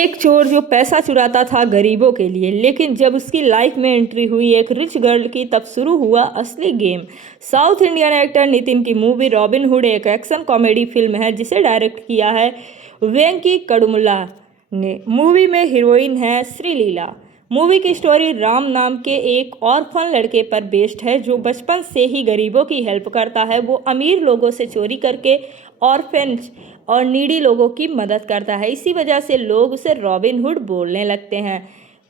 एक चोर जो पैसा चुराता था गरीबों के लिए, लेकिन जब उसकी लाइफ में एंट्री हुई एक रिच गर्ल की, तब शुरू हुआ असली game. South Indian actor Nitin की मूवी रॉबिन हुड एक एक्शन कॉमेडी फिल्म है जिसे डायरेक्ट किया है वेंकी कड़मुला ने। मूवी में हीरोइन है श्रीलीला। मूवी की स्टोरी राम नाम के एक ऑर्फन लड़के पर बेस्ड है जो बचपन से ही गरीबों की हेल्प करता है। वो अमीर लोगों से चोरी करके ऑर्फेन्स और नीडी लोगों की मदद करता है। इसी वजह से लोग उसे रॉबिन हुड बोलने लगते हैं।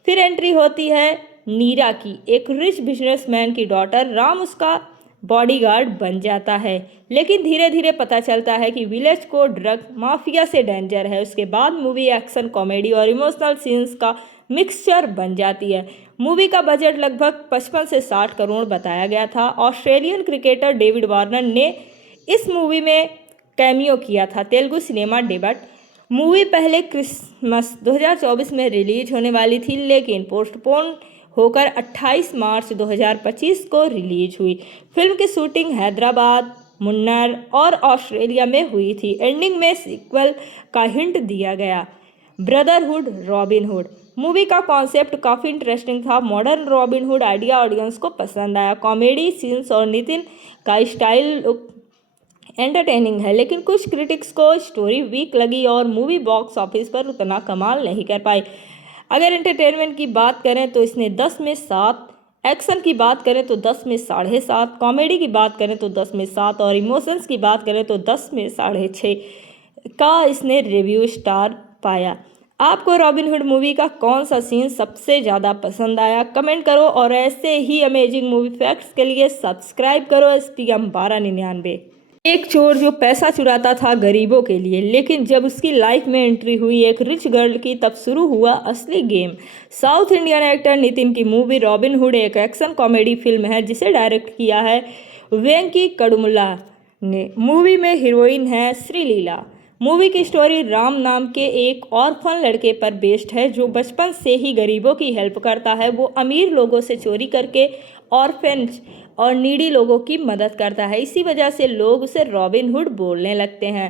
फिर एंट्री होती है नीरा की, एक रिच बिजनेसमैन की डॉटर। राम उसका बॉडीगार्ड बन जाता है, लेकिन धीरे धीरे पता चलता है कि विलेज को ड्रग माफिया से डेंजर है। उसके बाद मूवी एक्शन कॉमेडी और इमोशनल सीन्स का मिक्सचर बन जाती है। मूवी का बजट लगभग 55 से 60 करोड़ बताया गया था। ऑस्ट्रेलियन क्रिकेटर डेविड वार्नर ने इस मूवी में कैमियो किया था। Telugu cinema debut. मूवी पहले क्रिसमस 2024 में रिलीज होने वाली थी, लेकिन पोस्टपोन होकर 28 मार्च 2025 को रिलीज हुई। फिल्म की शूटिंग हैदराबाद, मुन्नार और ऑस्ट्रेलिया में हुई थी। एंडिंग में सीक्वल का हिंट दिया गया, ब्रदरहुड रॉबिन हुड। मूवी का कॉन्सेप्ट काफ़ी इंटरेस्टिंग था। Modern robin hood idea audience को पसंद आया। कॉमेडी सीन्स और नितिन का स्टाइल एंटरटेनिंग है, लेकिन कुछ क्रिटिक्स को स्टोरी वीक लगी और मूवी बॉक्स ऑफिस पर उतना कमाल नहीं कर पाई। अगर एंटरटेनमेंट की बात करें तो इसने 10 में 7, एक्शन की बात करें तो 10 में 7.5, कॉमेडी की बात करें तो 10 में 7 और इमोशंस की बात करें तो 10 में 6.5 का इसने रिव्यू स्टार पाया। आपको रॉबिन हुड मूवी का कौन सा सीन सबसे ज़्यादा पसंद आया? कमेंट करो और ऐसे ही अमेजिंग मूवी फैक्ट्स के लिए सब्सक्राइब करो STM 1299। एक चोर जो पैसा चुराता था गरीबों के लिए, लेकिन जब उसकी लाइफ में एंट्री हुई एक रिच गर्ल की, तब शुरू हुआ असली game. South Indian actor Nitin की मूवी रॉबिन हुड एक एक्शन कॉमेडी फिल्म है जिसे डायरेक्ट किया है वेंकी कड़मुला ने। मूवी में हीरोइन है श्रीलीला। मूवी की स्टोरी राम नाम के एक ऑर्फन लड़के पर बेस्ड है जो बचपन से ही गरीबों की हेल्प करता है। वो अमीर लोगों से चोरी करके ऑर्फेन्स और नीडी लोगों की मदद करता है। इसी वजह से लोग उसे रॉबिन हुड बोलने लगते हैं।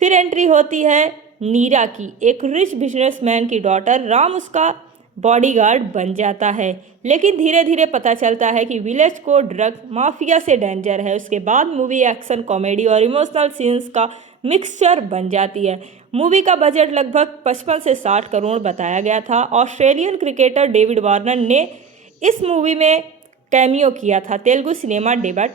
फिर एंट्री होती है नीरा की, एक रिच बिजनेसमैन की डॉटर। राम उसका बॉडीगार्ड बन जाता है, लेकिन धीरे धीरे पता चलता है कि विलेज को ड्रग माफिया से डेंजर है। उसके बाद मूवी एक्शन कॉमेडी और इमोशनल सीन्स का मिक्सचर बन जाती है। मूवी का बजट लगभग 55 से 60 करोड़ बताया गया था। ऑस्ट्रेलियन क्रिकेटर डेविड वार्नर ने इस मूवी में कैमियो किया था। Telugu cinema debut.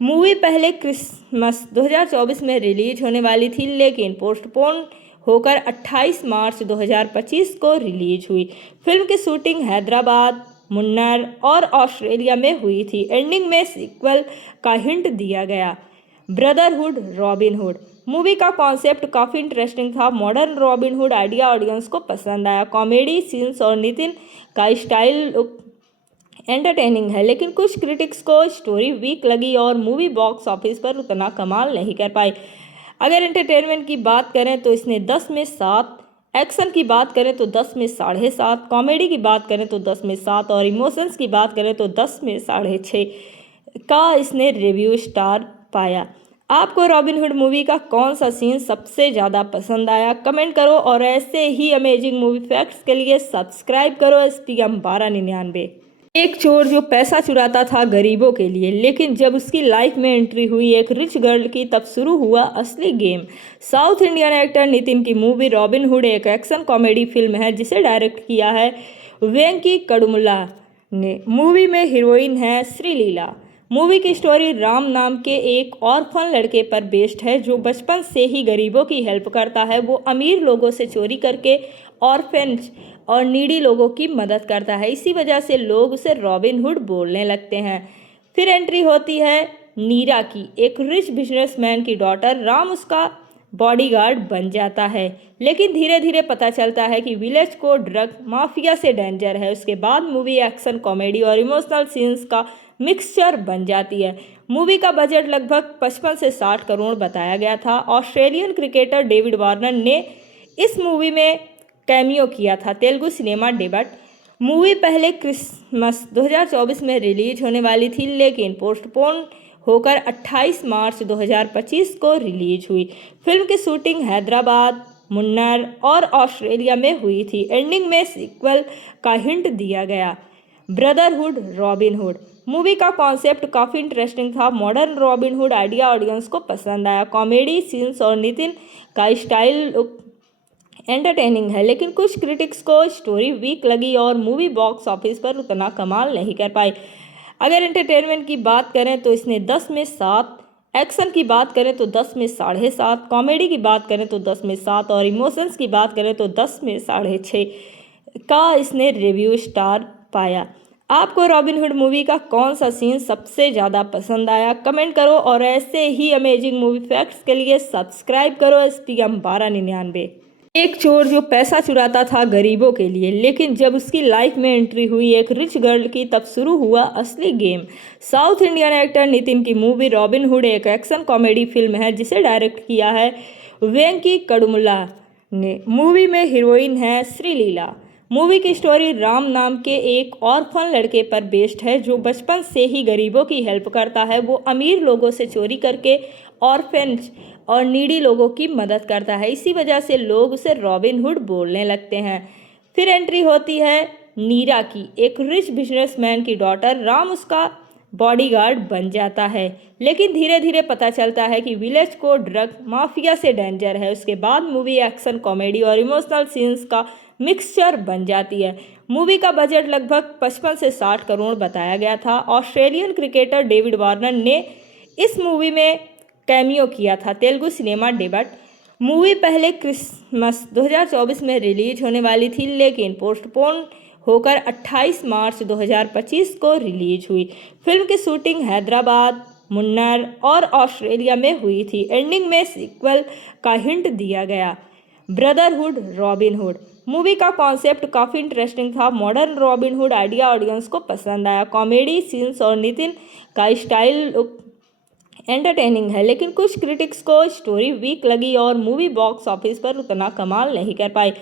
मूवी पहले क्रिसमस 2024 में रिलीज होने वाली थी, लेकिन पोस्टपोन होकर 28 मार्च 2025 को रिलीज हुई। फिल्म की शूटिंग हैदराबाद, मुन्नार और ऑस्ट्रेलिया में हुई थी। एंडिंग में सीक्वल का हिंट दिया गया, ब्रदरहुड रॉबिन हुड। मूवी का कॉन्सेप्ट काफ़ी इंटरेस्टिंग था। Modern robin hood idea audience को पसंद आया। कॉमेडी सीन्स और नितिन का स्टाइल एंटरटेनिंग है, लेकिन कुछ क्रिटिक्स को स्टोरी वीक लगी और मूवी बॉक्स ऑफिस पर उतना कमाल नहीं कर पाई। अगर एंटरटेनमेंट की बात करें तो इसने 10 में 7, एक्शन की बात करें तो 10 में 7.5, कॉमेडी की बात करें तो 10 में 7 और इमोशंस की बात करें तो 10 में 6.5 का इसने रिव्यू स्टार पाया। आपको रॉबिन हुड मूवी का कौन सा सीन सबसे ज़्यादा पसंद आया? कमेंट करो और ऐसे ही अमेजिंग मूवी फैक्ट्स के लिए सब्सक्राइब करो STM 1299। एक चोर जो पैसा चुराता था गरीबों के लिए, लेकिन जब उसकी लाइफ में एंट्री हुई एक रिच गर्ल की, तब शुरू हुआ असली game. South Indian actor Nitin की मूवी रॉबिन हुड एक एक्शन कॉमेडी फिल्म है जिसे डायरेक्ट किया है वेंकी कड़मुला ने। मूवी में हीरोइन है श्रीलीला। मूवी की स्टोरी राम नाम के एक ऑर्फन लड़के पर बेस्ड है जो बचपन से ही गरीबों की हेल्प करता है। वो अमीर लोगों से चोरी करके ऑर्फेन्स और नीडी लोगों की मदद करता है। इसी वजह से लोग उसे रॉबिन हुड बोलने लगते हैं। फिर एंट्री होती है नीरा की, एक रिच बिजनेसमैन की डॉटर। राम उसका बॉडीगार्ड बन जाता है, लेकिन धीरे धीरे पता चलता है कि विलेज को ड्रग माफिया से डेंजर है। उसके बाद मूवी एक्शन कॉमेडी और इमोशनल सीन्स का मिक्सचर बन जाती है। मूवी का बजट लगभग 55 से 60 करोड़ बताया गया था। ऑस्ट्रेलियन क्रिकेटर डेविड वार्नर ने इस मूवी में कैमियो किया था। Telugu cinema debut. मूवी पहले क्रिसमस 2024 में रिलीज होने वाली थी, लेकिन पोस्टपोन होकर 28 मार्च 2025 को रिलीज हुई। फिल्म की शूटिंग हैदराबाद, मुन्नार और ऑस्ट्रेलिया में हुई थी। एंडिंग में सीक्वल का हिंट दिया गया। ब्रदरहुड रॉबिन हुड मूवी का कॉन्सेप्ट काफ़ी इंटरेस्टिंग था। Modern robin hood idea audience को पसंद आया। कॉमेडी सीन्स और नितिन का स्टाइल एंटरटेनिंग है, लेकिन कुछ क्रिटिक्स को स्टोरी वीक लगी और मूवी बॉक्स ऑफिस पर उतना कमाल नहीं कर पाई। अगर एंटरटेनमेंट की बात करें तो इसने 10 में 7, एक्शन की बात करें तो 10 में 7.5, कॉमेडी की बात करें तो 10 में 7 और इमोशंस की बात करें तो 10 में 6.5 का इसने रिव्यू स्टार पाया। आपको रॉबिनहुड मूवी का कौन सा सीन सबसे ज़्यादा पसंद आया? कमेंट करो और ऐसे ही अमेजिंग मूवी फैक्ट्स के लिए सब्सक्राइब करो SPM 1299। एक चोर जो पैसा चुराता था गरीबों के लिए, लेकिन जब उसकी लाइफ में एंट्री हुई एक रिच गर्ल की, तब शुरू हुआ असली game. South Indian actor Nitin की मूवी रॉबिनहुड एक एक्शन कॉमेडी फिल्म है जिसे डायरेक्ट किया है वेंकी कड़मुला ने। मूवी में हीरोइन है श्रीलीला। मूवी की स्टोरी राम नाम के एक ऑर्फन लड़के पर बेस्ड है जो बचपन से ही गरीबों की हेल्प करता है। वो अमीर लोगों से चोरी करके ऑर्फेन्स और नीडी लोगों की मदद करता है। इसी वजह से लोग उसे रॉबिनहुड बोलने लगते हैं। फिर एंट्री होती है नीरा की, एक रिच बिजनेसमैन की डॉटर। राम उसका बॉडीगार्ड बन जाता है, लेकिन धीरे धीरे पता चलता है कि विलेज को ड्रग माफिया से डेंजर है। उसके बाद मूवी एक्शन, कॉमेडी और इमोशनल सीन्स का मिक्सचर बन जाती है। मूवी का बजट लगभग 55 से 60 करोड़ बताया गया था। ऑस्ट्रेलियन क्रिकेटर डेविड वार्नर ने इस मूवी में कैमियो किया था। Telugu cinema debut. मूवी पहले क्रिसमस 2024 में रिलीज होने वाली थी, लेकिन पोस्टपोन होकर 28 मार्च 2025 को रिलीज हुई। फिल्म की शूटिंग हैदराबाद, मुन्नार और ऑस्ट्रेलिया में हुई थी। एंडिंग में सीक्वल का हिंट दिया गया। ब्रदरहुड रॉबिनहुड मूवी का कॉन्सेप्ट काफ़ी इंटरेस्टिंग था। मॉडर्न रॉबिनहुड आइडिया ऑडियंस को पसंद आया। कॉमेडी सीन्स और नितिन का स्टाइल एंटरटेनिंग है, लेकिन कुछ क्रिटिक्स को स्टोरी वीक लगी और मूवी बॉक्स ऑफिस पर उतना कमाल नहीं कर पाई।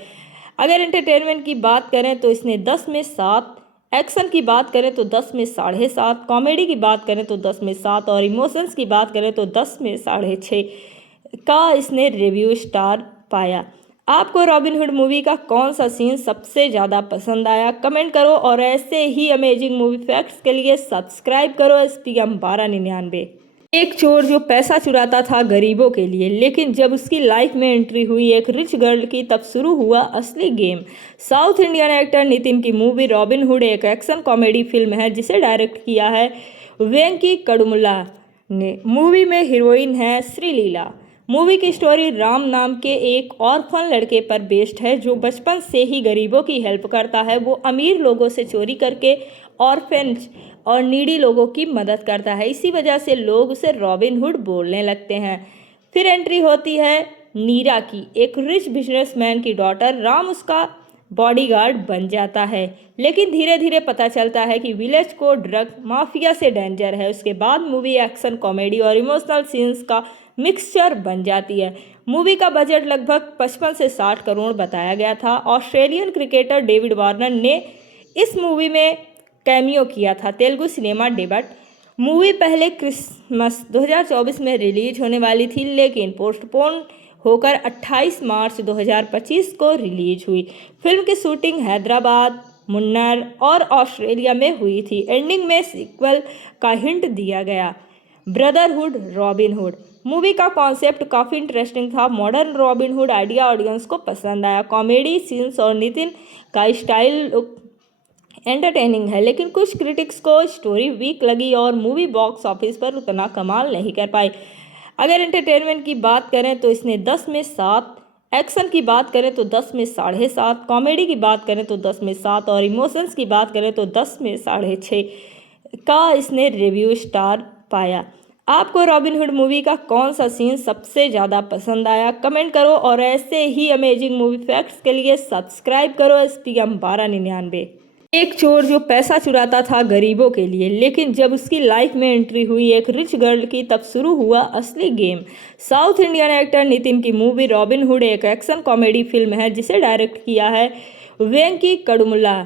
अगर एंटरटेनमेंट की बात करें तो इसने 10 में 7, एक्शन की बात करें तो 10 में 7.5, कॉमेडी की बात करें तो 10 में 7 और इमोशंस की बात करें तो 10 में 6.5 का इसने रिव्यू स्टार पाया। आपको रॉबिनहुड मूवी का कौन सा सीन सबसे ज़्यादा पसंद आया? कमेंट करो और ऐसे ही अमेजिंग मूवी फैक्ट्स के लिए सब्सक्राइब करो SPM 1299। एक चोर जो पैसा चुराता था गरीबों के लिए, लेकिन जब उसकी लाइफ में एंट्री हुई एक रिच गर्ल की, तब शुरू हुआ असली game. South Indian actor Nitin की मूवी रॉबिनहुड एक एक्शन कॉमेडी फिल्म है जिसे डायरेक्ट किया है वेंकी कड़मुला ने। मूवी में हीरोइन है श्रीलीला। मूवी की स्टोरी राम नाम के एक ऑर्फन लड़के पर बेस्ड है जो बचपन से ही गरीबों की हेल्प करता है। वो अमीर लोगों से चोरी करके ऑर्फेन्स और नीडी लोगों की मदद करता है। इसी वजह से लोग उसे रॉबिनहुड बोलने लगते हैं। फिर एंट्री होती है नीरा की, एक रिच बिजनेसमैन की डॉटर। राम उसका बॉडीगार्ड बन जाता है, लेकिन धीरे धीरे पता चलता है कि विलेज को ड्रग माफिया से डेंजर है। उसके बाद मूवी एक्शन, कॉमेडी और इमोशनल सीन्स का मिक्सचर बन जाती है। मूवी का बजट लगभग 55 से 60 करोड़ बताया गया था। ऑस्ट्रेलियन क्रिकेटर डेविड वार्नर ने इस मूवी में कैमियो किया था। Telugu cinema debut. मूवी पहले क्रिसमस 2024 में रिलीज होने वाली थी, लेकिन पोस्टपोन होकर 28 मार्च 2025 को रिलीज हुई। फिल्म की शूटिंग हैदराबाद, मुन्नार और ऑस्ट्रेलिया में हुई थी। एंडिंग में सीक्वल का हिंट दिया गया। ब्रदरहुड रॉबिनहुड मूवी का कॉन्सेप्ट काफ़ी इंटरेस्टिंग था। मॉडर्न रॉबिनहुड आइडिया ऑडियंस को पसंद आया। कॉमेडी सीन्स और नितिन का स्टाइल एंटरटेनिंग है, लेकिन कुछ क्रिटिक्स को स्टोरी वीक लगी और मूवी बॉक्स ऑफिस पर उतना कमाल नहीं कर पाई। अगर एंटरटेनमेंट की बात करें तो इसने 10 में 7, एक्शन की बात करें तो 10 में 7.5, कॉमेडी की बात करें तो 10 में 7 और इमोशंस की बात करें तो 10 में 6.5 का इसने रिव्यू स्टार पाया। आपको रॉबिनहुड मूवी का कौन सा सीन सबसे ज़्यादा पसंद आया? कमेंट करो और ऐसे ही अमेजिंग मूवी फैक्ट्स के लिए सब्सक्राइब करो SPM 1299। एक चोर जो पैसा चुराता था गरीबों के लिए, लेकिन जब उसकी लाइफ में एंट्री हुई एक रिच गर्ल की, तब शुरू हुआ असली game. South Indian actor Nitin की मूवी रॉबिनहुड एक एक्शन कॉमेडी फिल्म है जिसे डायरेक्ट किया है वेंकी कड़मुला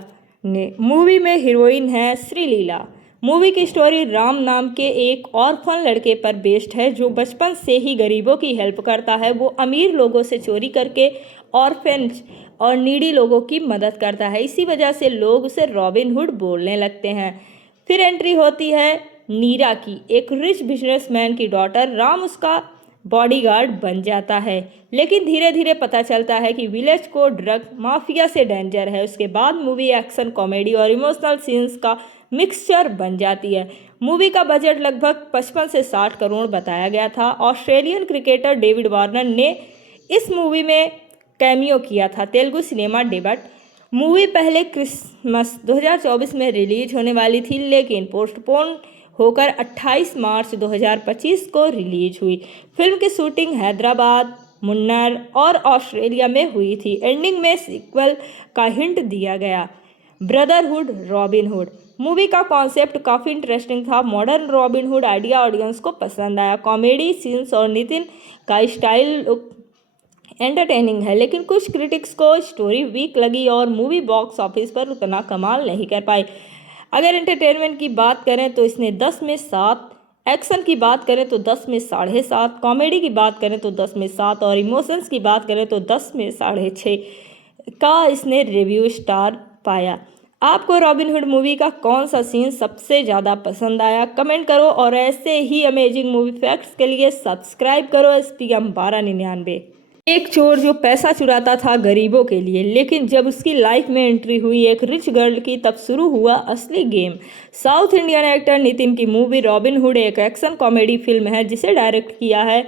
ने। मूवी में हीरोइन है श्रीलीला। मूवी की स्टोरी राम नाम के एक ऑर्फन लड़के पर बेस्ड है जो बचपन से ही गरीबों की हेल्प करता है। वो अमीर लोगों से चोरी करके ऑर्फेन्स और नीडी लोगों की मदद करता है। इसी वजह से लोग उसे रॉबिन हुड बोलने लगते हैं। फिर एंट्री होती है नीरा की, एक रिच बिजनेसमैन की डॉटर। राम उसका बॉडीगार्ड बन जाता है, लेकिन धीरे धीरे पता चलता है कि विलेज को ड्रग माफिया से डेंजर है। उसके बाद मूवी एक्शन, कॉमेडी और इमोशनल सीन्स का मिक्सचर बन जाती है। मूवी का बजट लगभग 55 से 60 करोड़ बताया गया था। ऑस्ट्रेलियन क्रिकेटर डेविड वार्नर ने इस मूवी में कैमियो किया था। Telugu cinema debut. मूवी पहले क्रिसमस 2024 में रिलीज होने वाली थी, लेकिन पोस्टपोन होकर 28 मार्च 2025 को रिलीज हुई। फिल्म की शूटिंग हैदराबाद, मुन्नार और ऑस्ट्रेलिया में हुई थी। एंडिंग में सीक्वल का हिंट दिया गया। Brotherhood robin hood. मूवी का कॉन्सेप्ट काफ़ी इंटरेस्टिंग था। Modern robin hood idea audience को पसंद आया। कॉमेडी सीन्स और नितिन का स्टाइल एंटरटेनिंग है, लेकिन कुछ क्रिटिक्स को स्टोरी वीक लगी और मूवी बॉक्स ऑफिस पर उतना कमाल नहीं कर पाई। अगर एंटरटेनमेंट की बात करें तो इसने 10 में 7, एक्शन की बात करें तो 10 में 7.5, कॉमेडी की बात करें तो 10 में 7 और इमोशंस की बात करें तो 10 में 6.5 का इसने रिव्यू स्टार पाया। आपको रॉबिन हुड मूवी का कौन सा सीन सबसे ज़्यादा पसंद आया? कमेंट करो और ऐसे ही अमेजिंग मूवी फैक्ट्स के लिए सब्सक्राइब करो SPM 1299। एक चोर जो पैसा चुराता था गरीबों के लिए, लेकिन जब उसकी लाइफ में एंट्री हुई एक रिच गर्ल की, तब शुरू हुआ असली game. South Indian actor Nitin की मूवी रॉबिन हुड एक एक्शन कॉमेडी फिल्म है जिसे डायरेक्ट किया है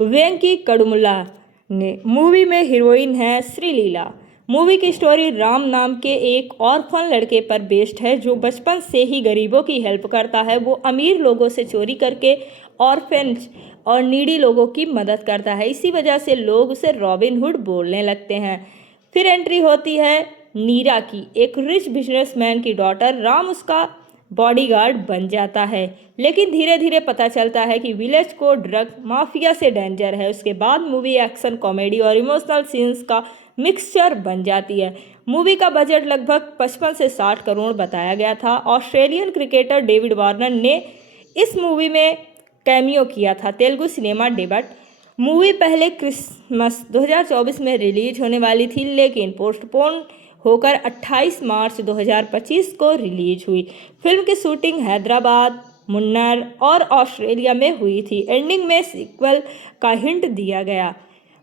वेंकी कड़मुला ने। मूवी में हीरोइन है श्रीलीला। मूवी की स्टोरी राम नाम के एक ऑर्फन लड़के पर बेस्ड है जो बचपन से ही गरीबों की हेल्प करता है। वो अमीर लोगों से चोरी करके ऑर्फेन्स और नीडी लोगों की मदद करता है। इसी वजह से लोग उसे रॉबिन हुड बोलने लगते हैं। फिर एंट्री होती है नीरा की, एक रिच बिजनेसमैन की डॉटर। राम उसका बॉडीगार्ड बन जाता है, लेकिन धीरे धीरे पता चलता है कि विलेज को ड्रग माफिया से डेंजर है। उसके बाद मूवी एक्शन, कॉमेडी और इमोशनल सीन्स का मिक्सचर बन जाती है। मूवी का बजट लगभग 55 से 60 करोड़ बताया गया था। ऑस्ट्रेलियन क्रिकेटर डेविड वार्नर ने इस मूवी में कैमियो किया था। Telugu cinema debut. मूवी पहले क्रिसमस 2024 में रिलीज होने वाली थी, लेकिन पोस्टपोन होकर 28 मार्च 2025 को रिलीज हुई। फिल्म की शूटिंग हैदराबाद, मुन्नार और ऑस्ट्रेलिया में हुई थी। एंडिंग में सीक्वल का हिंट दिया गया।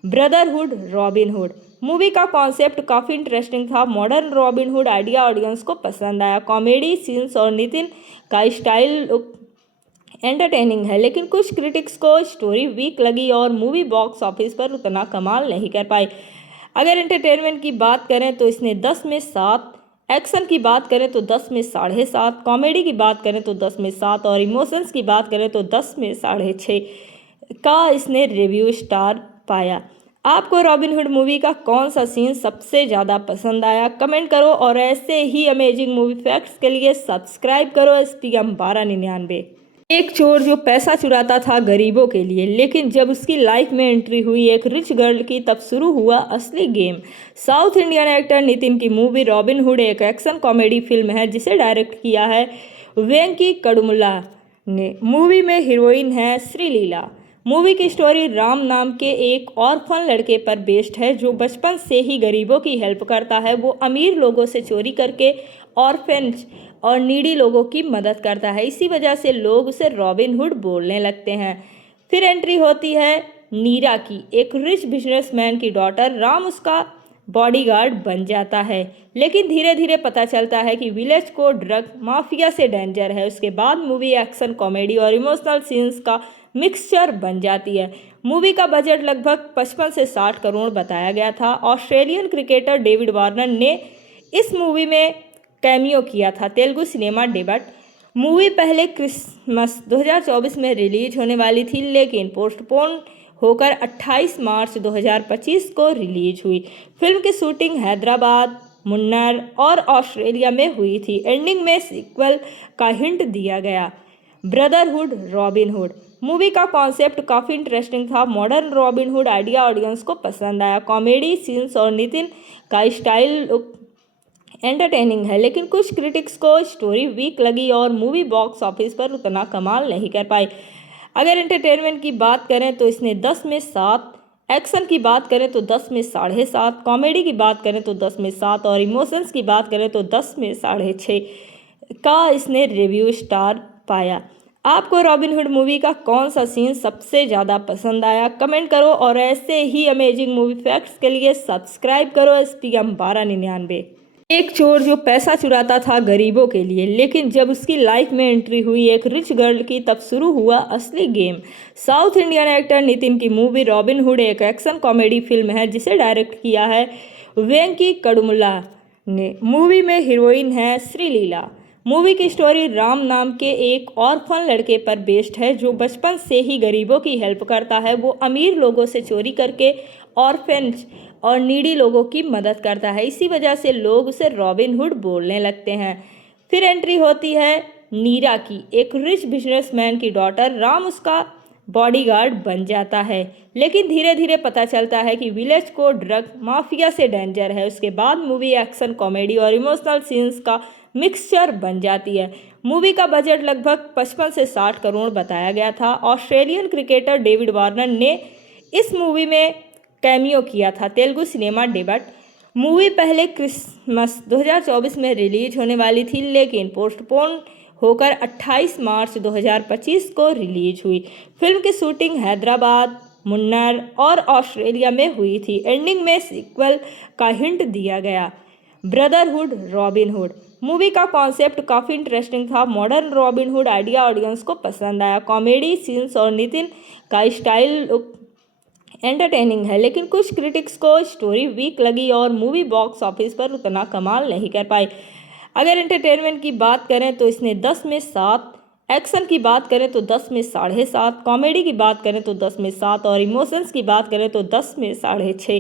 Brotherhood robin hood. मूवी का कॉन्सेप्ट काफ़ी इंटरेस्टिंग था। Modern robin hood idea audience को पसंद आया। कॉमेडी सीन्स और नितिन का स्टाइल एंटरटेनिंग है, लेकिन कुछ क्रिटिक्स को स्टोरी वीक लगी और मूवी बॉक्स ऑफिस पर उतना कमाल नहीं कर पाई। अगर एंटरटेनमेंट की बात करें तो इसने 10 में 7, एक्शन की बात करें तो 10 में 7.5, कॉमेडी की बात करें तो 10 में 7 और इमोशंस की बात करें तो 10 में 6.5 का इसने रिव्यू स्टार पाया। आपको रॉबिन हुड मूवी का कौन सा सीन सबसे ज़्यादा पसंद आया? कमेंट करो और ऐसे ही अमेजिंग मूवी फैक्ट्स के लिए सब्सक्राइब करो SPM 1299। एक चोर जो पैसा चुराता था गरीबों के लिए, लेकिन जब उसकी लाइफ में एंट्री हुई एक रिच गर्ल की, तब शुरू हुआ असली game. South Indian actor Nitin की मूवी रॉबिन हुड एक एक्शन कॉमेडी फिल्म है जिसे डायरेक्ट किया है वेंकी कड़मुला ने। मूवी में हीरोइन है श्रीलीला। मूवी की स्टोरी राम नाम के एक ऑर्फन लड़के पर बेस्ड है जो बचपन से ही गरीबों की हेल्प करता है। वो अमीर लोगों से चोरी करके ऑर्फेन्स और नीडी लोगों की मदद करता है। इसी वजह से लोग उसे रॉबिन हुड बोलने लगते हैं। फिर एंट्री होती है नीरा की, एक रिच बिजनेसमैन की डॉटर। राम उसका बॉडीगार्ड बन जाता है, लेकिन धीरे धीरे पता चलता है कि विलेज को ड्रग माफिया से डेंजर है। उसके बाद मूवी एक्शन, कॉमेडी और इमोशनल सीन्स का मिक्सचर बन जाती है। मूवी का बजट लगभग 55 से 60 करोड़ बताया गया था। ऑस्ट्रेलियन क्रिकेटर डेविड वार्नर ने इस मूवी में कैमियो किया था। Telugu cinema debut. मूवी पहले क्रिसमस 2024 में रिलीज होने वाली थी, लेकिन पोस्टपोन होकर 28 मार्च 2025 को रिलीज हुई। फिल्म की शूटिंग हैदराबाद, मुन्नार और ऑस्ट्रेलिया में हुई थी। एंडिंग में सीक्वल का हिंट दिया गया। Brotherhood robin hood. मूवी का कॉन्सेप्ट काफ़ी इंटरेस्टिंग था। Modern robin hood idea audience को पसंद आया। कॉमेडी सीन्स और नितिन का स्टाइल एंटरटेनिंग है, लेकिन कुछ क्रिटिक्स को स्टोरी वीक लगी और मूवी बॉक्स ऑफिस पर उतना कमाल नहीं कर पाई। अगर एंटरटेनमेंट की बात करें तो इसने 10 में 7, एक्शन की बात करें तो 10 में 7.5, कॉमेडी की बात करें तो 10 में 7 और इमोशंस की बात करें तो 10 में 6.5 का इसने रिव्यू स्टार पाया। आपको रॉबिनहुड मूवी का कौन सा सीन सबसे ज़्यादा पसंद आया, कमेंट करो और ऐसे ही अमेजिंग मूवी फैक्ट्स के लिए सब्सक्राइब करो STM 1299। एक चोर जो पैसा चुराता था गरीबों के लिए, लेकिन जब उसकी लाइफ में एंट्री हुई एक रिच गर्ल की तब शुरू हुआ असली game. South Indian actor Nitin की मूवी रॉबिनहुड एक एक्शन कॉमेडी फिल्म है जिसे डायरेक्ट किया है वेंकी कड़मुला ने। मूवी में हीरोइन है श्रीलीला। मूवी की स्टोरी राम नाम के एक ऑर्फन लड़के पर बेस्ड है जो बचपन से ही गरीबों की हेल्प करता है। वो अमीर लोगों से चोरी करके ऑर्फेन्स और नीडी लोगों की मदद करता है। इसी वजह से लोग उसे रॉबिनहुड बोलने लगते हैं। फिर एंट्री होती है नीरा की, एक रिच बिजनेसमैन की डॉटर। राम उसका बॉडीगार्ड बन जाता है, लेकिन धीरे धीरे पता चलता है कि विलेज को ड्रग माफिया से डेंजर है। उसके बाद मूवी एक्शन, कॉमेडी और इमोशनल सीन्स का मिक्सचर बन जाती है। मूवी का बजट लगभग 55 से 60 करोड़ बताया गया था। ऑस्ट्रेलियन क्रिकेटर डेविड वार्नर ने इस मूवी में कैमियो किया था। Telugu cinema debut. मूवी पहले क्रिसमस 2024 में रिलीज होने वाली थी, लेकिन पोस्टपोन होकर 28 मार्च 2025 को रिलीज हुई। फिल्म की शूटिंग हैदराबाद, मुन्नार और ऑस्ट्रेलिया में हुई थी। एंडिंग में सीक्वल का हिंट दिया गया। ब्रदरहुड रॉबिनहुड मूवी का कॉन्सेप्ट काफ़ी इंटरेस्टिंग था। मॉडर्न रॉबिनहुड आइडिया ऑडियंस को पसंद आया। कॉमेडी सीन्स और नितिन का स्टाइल एंटरटेनिंग है, लेकिन कुछ क्रिटिक्स को स्टोरी वीक लगी और मूवी बॉक्स ऑफिस पर उतना कमाल नहीं कर पाई। अगर एंटरटेनमेंट की बात करें तो इसने 10 में 7, एक्शन की बात करें तो 10 में 7.5, कॉमेडी की बात करें तो 10 में 7 और इमोशंस की बात करें तो 10 में 6.5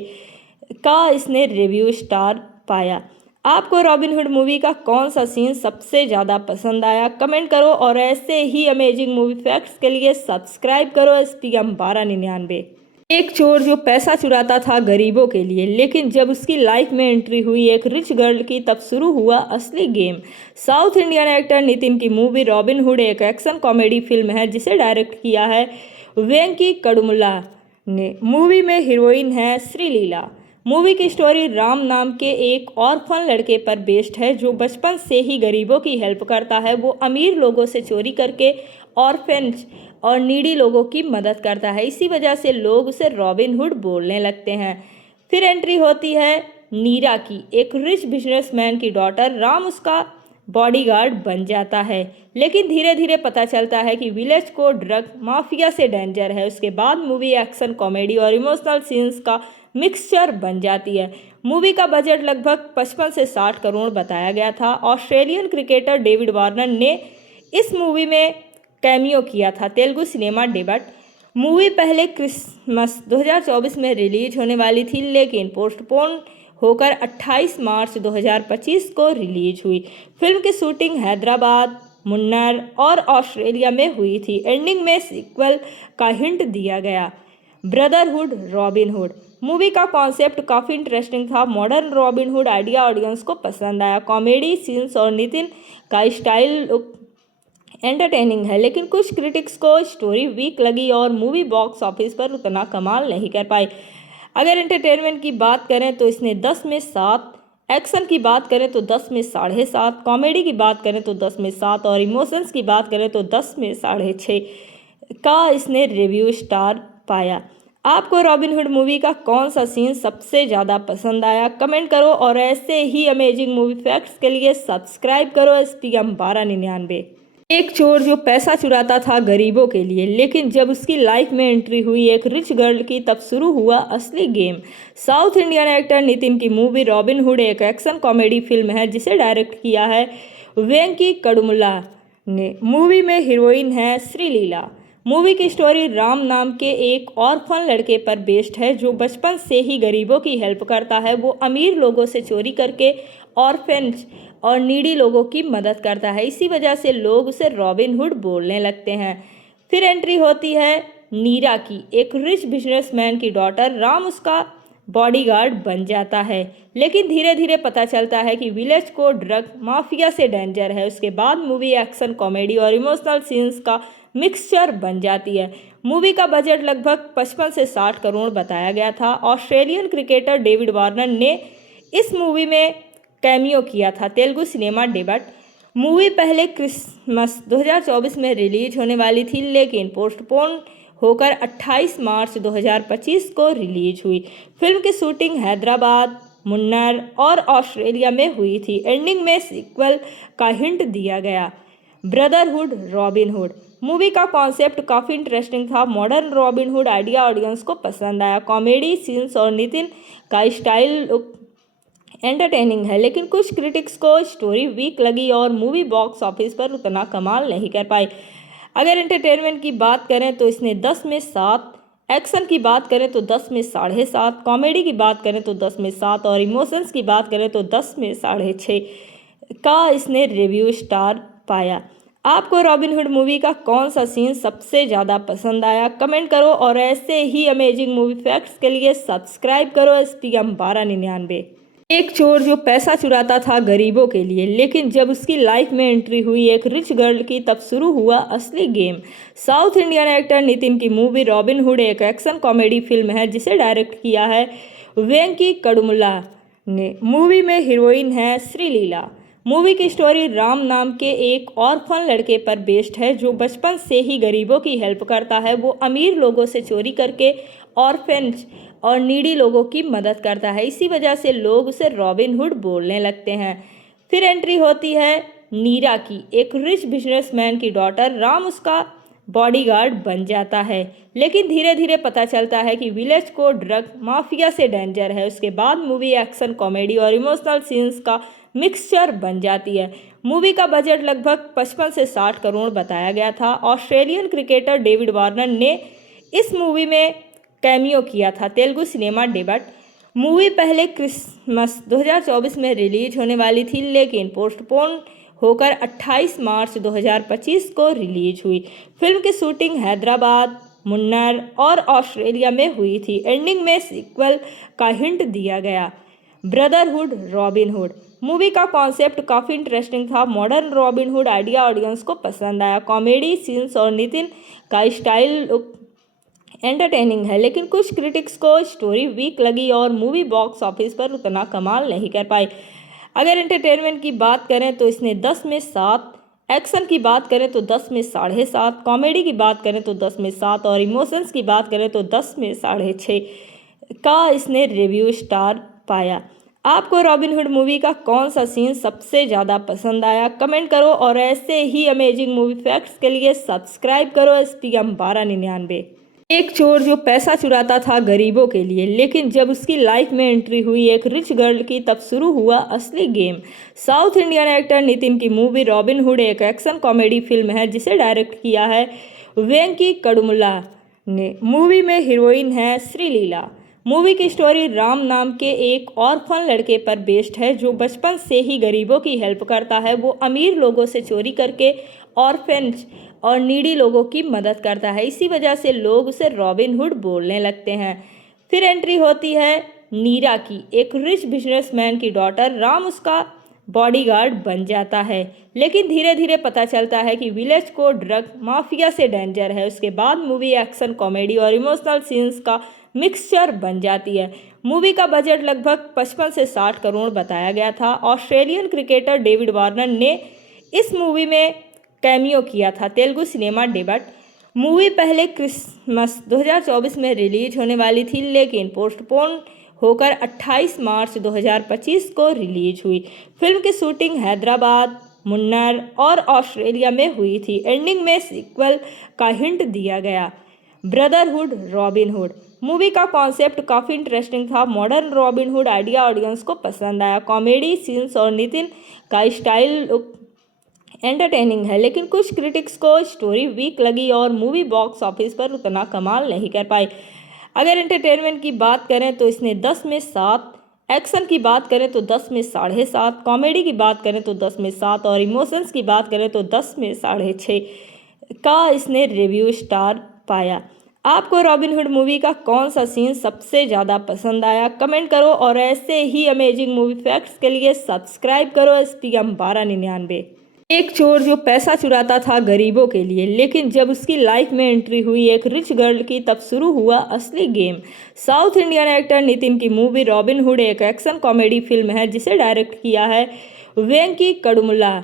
का इसने रिव्यू स्टार पाया। आपको रॉबिनहुड मूवी का कौन सा सीन सबसे ज़्यादा पसंद आया, कमेंट करो और ऐसे ही अमेजिंग मूवी फैक्ट्स के लिए सब्सक्राइब करो STM 1299। एक चोर जो पैसा चुराता था गरीबों के लिए, लेकिन जब उसकी लाइफ में एंट्री हुई एक रिच गर्ल की तब शुरू हुआ असली game. South Indian actor Nitin की मूवी रॉबिनहुड एक एक्शन कॉमेडी फिल्म है जिसे डायरेक्ट किया है वेंकी कड़मुला ने। मूवी में हीरोइन है श्रीलीला। मूवी की स्टोरी राम नाम के एक ऑर्फन लड़के पर बेस्ड है जो बचपन से ही गरीबों की हेल्प करता है। वो अमीर लोगों से चोरी करके ऑर्फेन्स और नीडी लोगों की मदद करता है। इसी वजह से लोग उसे रॉबिनहुड बोलने लगते हैं। फिर एंट्री होती है नीरा की, एक रिच बिजनेसमैन की डॉटर। राम उसका बॉडीगार्ड बन जाता है, लेकिन धीरे धीरे पता चलता है कि विलेज को ड्रग माफिया से डेंजर है। उसके बाद मूवी एक्शन, कॉमेडी और इमोशनल सीन्स का मिक्सचर बन जाती है। मूवी का बजट लगभग 55 से 60 करोड़ बताया गया था। ऑस्ट्रेलियन क्रिकेटर डेविड वार्नर ने इस मूवी में कैमियो किया था। Telugu cinema debut. मूवी पहले क्रिसमस 2024 में रिलीज होने वाली थी, लेकिन पोस्टपोन होकर 28 मार्च 2025 को रिलीज हुई। फिल्म की शूटिंग हैदराबाद, मुन्नार और ऑस्ट्रेलिया में हुई थी। एंडिंग में सीक्वल का हिंट दिया गया। ब्रदरहुड रॉबिनहुड मूवी का कॉन्सेप्ट काफ़ी इंटरेस्टिंग था। मॉडर्न रॉबिनहुड आइडिया ऑडियंस को पसंद आया। कॉमेडी सीन्स और नितिन का स्टाइल एंटरटेनिंग है, लेकिन कुछ क्रिटिक्स को स्टोरी वीक लगी और मूवी बॉक्स ऑफिस पर उतना कमाल नहीं कर पाई। अगर एंटरटेनमेंट की बात करें तो इसने 10 में 7, एक्शन की बात करें तो 10 में 7.5, कॉमेडी की बात करें तो 10 में 7 और इमोशंस की बात करें तो 10 में 6.5 का इसने रिव्यू स्टार पाया। आपको रॉबिनहुड मूवी का कौन सा सीन सबसे ज़्यादा पसंद आया, कमेंट करो और ऐसे ही अमेजिंग मूवी फैक्ट्स के लिए सब्सक्राइब करो STM 1299। एक चोर जो पैसा चुराता था गरीबों के लिए, लेकिन जब उसकी लाइफ में एंट्री हुई एक रिच गर्ल की तब शुरू हुआ असली game. South Indian actor Nitin की मूवी रॉबिनहुड एक एक्शन कॉमेडी फिल्म है जिसे डायरेक्ट किया है वेंकी कड़मुला ने। मूवी में हीरोइन है श्रीलीला। मूवी की स्टोरी राम नाम के एक ऑर्फन लड़के पर बेस्ड है जो बचपन से ही गरीबों की हेल्प करता है। वो अमीर लोगों से चोरी करके ऑर्फेन्स और नीडी लोगों की मदद करता है। इसी वजह से लोग उसे रॉबिनहुड बोलने लगते हैं। फिर एंट्री होती है नीरा की, एक रिच बिजनेसमैन की डॉटर। राम उसका बॉडीगार्ड बन जाता है, लेकिन धीरे धीरे पता चलता है कि विलेज को ड्रग माफिया से डेंजर है। उसके बाद मूवी एक्शन, कॉमेडी और इमोशनल सीन्स का मिक्सचर बन जाती है। मूवी का बजट लगभग 55 से 60 करोड़ बताया गया था। ऑस्ट्रेलियन क्रिकेटर डेविड वार्नर ने इस मूवी में कैमियो किया था। Telugu cinema debut. मूवी पहले क्रिसमस 2024 में रिलीज होने वाली थी, लेकिन पोस्टपोन होकर 28 मार्च 2025 को रिलीज हुई। फिल्म की शूटिंग हैदराबाद, मुन्नार और ऑस्ट्रेलिया में हुई थी। एंडिंग में सीक्वल का हिंट दिया गया। Brotherhood robin hood. मूवी का कॉन्सेप्ट काफ़ी इंटरेस्टिंग था। Modern robin hood idea audience को पसंद आया। कॉमेडी सीन्स और नितिन का स्टाइल एंटरटेनिंग है, लेकिन कुछ क्रिटिक्स को स्टोरी वीक लगी और मूवी बॉक्स ऑफिस पर उतना कमाल नहीं कर पाई। अगर एंटरटेनमेंट की बात करें तो इसने 10 में 7, एक्शन की बात करें तो 10 में 7.5, कॉमेडी की बात करें तो 10 में 7 और इमोशंस की बात करें तो 10 में 6.5 का इसने रिव्यू स्टार पाया। आपको रॉबिनहुड मूवी का कौन सा सीन सबसे ज़्यादा पसंद आया? कमेंट करो और ऐसे ही अमेजिंग मूवी फैक्ट्स के लिए सब्सक्राइब करो STM 1299। एक चोर जो पैसा चुराता था गरीबों के लिए, लेकिन जब उसकी लाइफ में एंट्री हुई एक रिच गर्ल की, तब शुरू हुआ असली game. South Indian actor Nitin की मूवी रॉबिनहुड एक एक्शन कॉमेडी फिल्म है जिसे डायरेक्ट किया है वेंकी कड़मुला ने। मूवी में हीरोइन है श्रीलीला। मूवी की स्टोरी राम नाम के एक ऑर्फन लड़के पर बेस्ड है जो बचपन से ही गरीबों की हेल्प करता है। वो अमीर लोगों से चोरी करके ऑर्फेन्स और नीडी लोगों की मदद करता है। इसी वजह से लोग उसे रॉबिनहुड बोलने लगते हैं। फिर एंट्री होती है नीरा की, एक रिच बिजनेसमैन की डॉटर। राम उसका बॉडीगार्ड बन जाता है, लेकिन धीरे धीरे पता चलता है कि विलेज को ड्रग माफिया से डेंजर है। उसके बाद मूवी एक्शन, कॉमेडी और इमोशनल सीन्स का मिक्सचर बन जाती है। मूवी का बजट लगभग 55 से 60 करोड़ बताया गया था। ऑस्ट्रेलियन क्रिकेटर डेविड वार्नर ने इस मूवी में कैमियो किया था। Telugu cinema debut. मूवी पहले क्रिसमस 2024 में रिलीज होने वाली थी, लेकिन पोस्टपोन होकर 28 मार्च 2025 को रिलीज हुई। फिल्म की शूटिंग हैदराबाद, मुन्नार और ऑस्ट्रेलिया में हुई थी। एंडिंग में सीक्वल का हिंट दिया गया। Brotherhood Robin Hood. मूवी का कॉन्सेप्ट काफ़ी इंटरेस्टिंग था। मॉडर्न रॉबिनहुड आइडिया ऑडियंस को पसंद आया। कॉमेडी सीन्स और नितिन का स्टाइल एंटरटेनिंग है, लेकिन कुछ क्रिटिक्स को स्टोरी वीक लगी और मूवी बॉक्स ऑफिस पर उतना कमाल नहीं कर पाई। अगर एंटरटेनमेंट की बात करें तो इसने 10 में 7, एक्शन की बात करें तो 10 में 7.5, कॉमेडी की बात करें तो 10 में 7 और इमोशंस की बात करें तो 10 में 6.5 का इसने रिव्यू स्टार पाया। आपको रॉबिनहुड मूवी का कौन सा सीन सबसे ज़्यादा पसंद आया? कमेंट करो और ऐसे ही अमेजिंग मूवी फैक्ट्स के लिए सब्सक्राइब करो STM 1299। एक चोर जो पैसा चुराता था गरीबों के लिए, लेकिन जब उसकी लाइफ में एंट्री हुई एक रिच गर्ल की, तब शुरू हुआ असली game. South Indian actor Nitin की मूवी रॉबिनहुड एक एक्शन कॉमेडी फिल्म है जिसे डायरेक्ट किया है वेंकी कड़मुला ने। मूवी में हीरोइन है श्रीलीला। मूवी की स्टोरी राम नाम के एक ऑर्फन लड़के पर बेस्ड है जो बचपन से ही गरीबों की हेल्प करता है। वो अमीर लोगों से चोरी करके ऑर्फेन्स और नीडी लोगों की मदद करता है। इसी वजह से लोग उसे रॉबिनहुड बोलने लगते हैं। फिर एंट्री होती है नीरा की, एक रिच बिजनेसमैन की डॉटर। राम उसका बॉडीगार्ड बन जाता है, लेकिन धीरे धीरे पता चलता है कि विलेज को ड्रग माफिया से डेंजर है। उसके बाद मूवी एक्शन, कॉमेडी और इमोशनल सीन्स का मिक्सचर बन जाती है। मूवी का बजट लगभग 55 से 60 करोड़ बताया गया था। ऑस्ट्रेलियन क्रिकेटर डेविड वार्नर ने इस मूवी में कैमियो किया था। Telugu cinema debut. मूवी पहले क्रिसमस 2024 में रिलीज होने वाली थी, लेकिन पोस्टपोन होकर 28 मार्च 2025 को रिलीज हुई। फिल्म की शूटिंग हैदराबाद, मुन्नार और ऑस्ट्रेलिया में हुई थी। एंडिंग में सीक्वल का हिंट दिया गया। Brotherhood Robin Hood. मूवी का कॉन्सेप्ट काफ़ी इंटरेस्टिंग था। मॉडर्न रॉबिनहुड आइडिया ऑडियंस को पसंद आया। कॉमेडी सीन्स और नितिन का स्टाइल एंटरटेनिंग है, लेकिन कुछ क्रिटिक्स को स्टोरी वीक लगी और मूवी बॉक्स ऑफिस पर उतना कमाल नहीं कर पाई। अगर एंटरटेनमेंट की बात करें तो इसने 10 में 7, एक्शन की बात करें तो 10 में 7.5, कॉमेडी की बात करें तो 10 में 7 और इमोशंस की बात करें तो 10 में 6.5 का इसने रिव्यू स्टार पाया। आपको रॉबिनहुड मूवी का कौन सा सीन सबसे ज़्यादा पसंद आया, कमेंट करो और ऐसे ही अमेजिंग मूवी फैक्ट्स के लिए सब्सक्राइब करो STM 1299। एक चोर जो पैसा चुराता था गरीबों के लिए, लेकिन जब उसकी लाइफ में एंट्री हुई एक रिच गर्ल की तब शुरू हुआ असली game. South Indian actor Nitin की मूवी रॉबिनहुड एक एक्शन कॉमेडी फिल्म है जिसे डायरेक्ट किया है वेंकी कड़मुला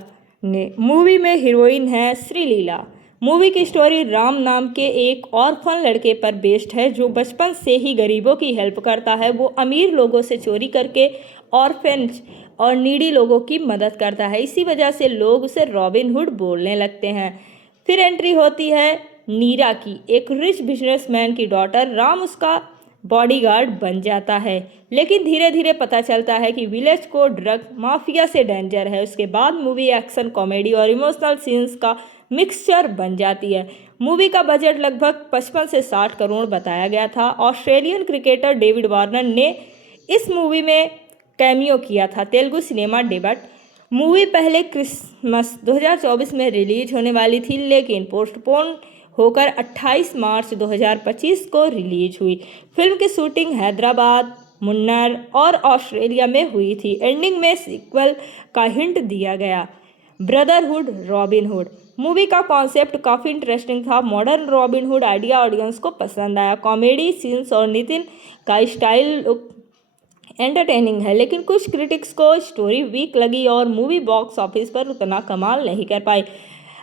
ने। मूवी में हीरोइन है श्रीलीला। मूवी की स्टोरी राम नाम के एक ऑर्फन लड़के पर बेस्ड है जो बचपन से ही गरीबों की हेल्प करता है। वो अमीर लोगों से चोरी करके ऑर्फेन्स और नीडी लोगों की मदद करता है। इसी वजह से लोग उसे रॉबिनहुड बोलने लगते हैं। फिर एंट्री होती है नीरा की, एक रिच बिजनेसमैन की डॉटर। राम उसका बॉडीगार्ड बन जाता है, लेकिन धीरे धीरे पता चलता है कि विलेज को ड्रग माफिया से डेंजर है। उसके बाद मूवी एक्शन कॉमेडी और इमोशनल सीन्स का मिक्सचर बन जाती है। मूवी का बजट लगभग 55 से 60 करोड़ बताया गया था। ऑस्ट्रेलियन क्रिकेटर डेविड वार्नर ने इस मूवी में कैमियो किया था। Telugu cinema debut. मूवी पहले क्रिसमस 2024 में रिलीज होने वाली थी, लेकिन पोस्टपोन होकर 28 मार्च 2025 को रिलीज हुई। फिल्म की शूटिंग हैदराबाद, मुन्नार और ऑस्ट्रेलिया में हुई थी। एंडिंग में सीक्वल का हिंट दिया गया। ब्रदरहुड रॉबिनहुड मूवी का कॉन्सेप्ट काफ़ी इंटरेस्टिंग था। मॉडर्न रॉबिनहुड आइडिया ऑडियंस को पसंद आया। कॉमेडी सीन्स और नितिन का स्टाइल एंटरटेनिंग है, लेकिन कुछ क्रिटिक्स को स्टोरी वीक लगी और मूवी बॉक्स ऑफिस पर उतना कमाल नहीं कर पाई।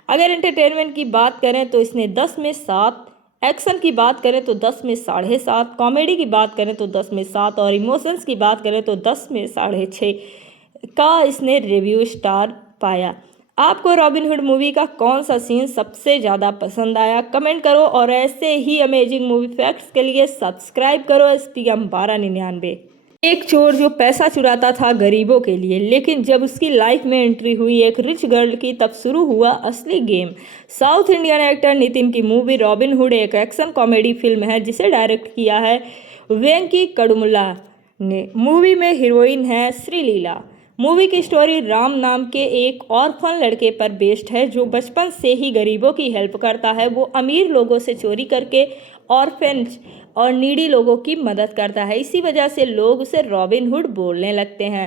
अगर एंटरटेनमेंट की बात करें तो इसने 10 में 7, एक्शन की बात करें तो 10 में 7.5, कॉमेडी की बात करें तो 10 में 7 और इमोशंस की बात करें तो 10 में 6.5 का इसने रिव्यू स्टार पाया। आपको रॉबिनहुड मूवी का कौन सा सीन सबसे ज़्यादा पसंद आया, कमेंट करो और ऐसे ही अमेजिंग मूवी फैक्ट्स के लिए सब्सक्राइब करो STM 1299। एक चोर जो पैसा चुराता था गरीबों के लिए, लेकिन जब उसकी लाइफ में एंट्री हुई एक रिच गर्ल की तब शुरू हुआ असली game. South Indian actor Nitin की मूवी रॉबिनहुड एक एक्शन कॉमेडी फिल्म है जिसे डायरेक्ट किया है वेंकी कड़मुला ने। मूवी में हीरोइन है श्रीलीला। मूवी की स्टोरी राम नाम के एक ऑर्फन लड़के पर बेस्ड है जो बचपन से ही गरीबों की हेल्प करता है। वो अमीर लोगों से चोरी करके ऑर्फेन्स और नीडी लोगों की मदद करता है। इसी वजह से लोग उसे रॉबिनहुड बोलने लगते हैं।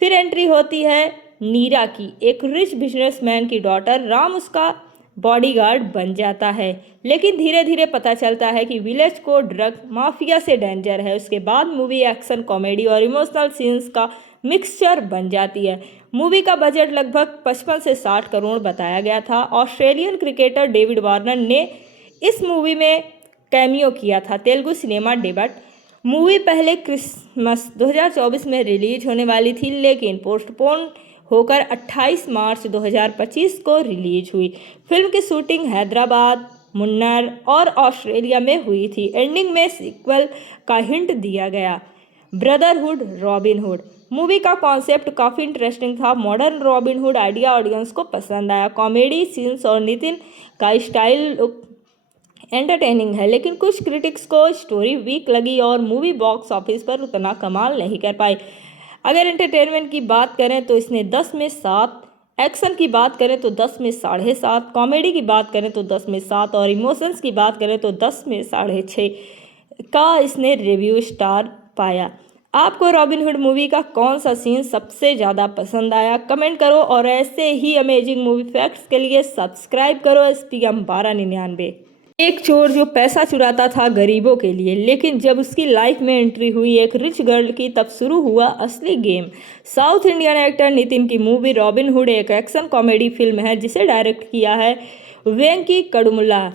फिर एंट्री होती है नीरा की, एक रिच बिजनेसमैन की डॉटर। राम उसका बॉडीगार्ड बन जाता है, लेकिन धीरे धीरे पता चलता है कि विलेज को ड्रग माफिया से डेंजर है। उसके बाद मूवी एक्शन कॉमेडी और इमोशनल सीन्स का मिक्सचर बन जाती है। मूवी का बजट लगभग 55 से 60 करोड़ बताया गया था। ऑस्ट्रेलियन क्रिकेटर डेविड वार्नर ने इस मूवी में कैमियो किया था। Telugu cinema debut. मूवी पहले क्रिसमस 2024 में रिलीज होने वाली थी, लेकिन पोस्टपोन होकर 28 मार्च 2025 को रिलीज हुई। फिल्म की शूटिंग हैदराबाद, मुन्नार और ऑस्ट्रेलिया में हुई थी। एंडिंग में सीक्वल का हिंट दिया गया। ब्रदरहुड रॉबिनहुड मूवी का कॉन्सेप्ट काफ़ी इंटरेस्टिंग था। मॉडर्न रॉबिनहुड आइडिया ऑडियंस को पसंद आया। कॉमेडी सीन्स और नितिन का स्टाइल एंटरटेनिंग है, लेकिन कुछ क्रिटिक्स को स्टोरी वीक लगी और मूवी बॉक्स ऑफिस पर उतना कमाल नहीं कर पाई। अगर एंटरटेनमेंट की बात करें तो इसने 10 में 7, एक्शन की बात करें तो 10 में 7.5, कॉमेडी की बात करें तो 10 में 7 और इमोशंस की बात करें तो 10 में 6.5 का इसने रिव्यू स्टार पाया। आपको रॉबिनहुड मूवी का कौन सा सीन सबसे ज़्यादा पसंद आया, कमेंट करो और ऐसे ही अमेजिंग मूवी फैक्ट्स के लिए सब्सक्राइब करो STM 1299। एक चोर जो पैसा चुराता था गरीबों के लिए, लेकिन जब उसकी लाइफ में एंट्री हुई एक रिच गर्ल की तब शुरू हुआ असली game. South Indian actor Nitin की मूवी रॉबिनहुड एक एक्शन कॉमेडी फिल्म है जिसे डायरेक्ट किया है वेंकी कड़मुला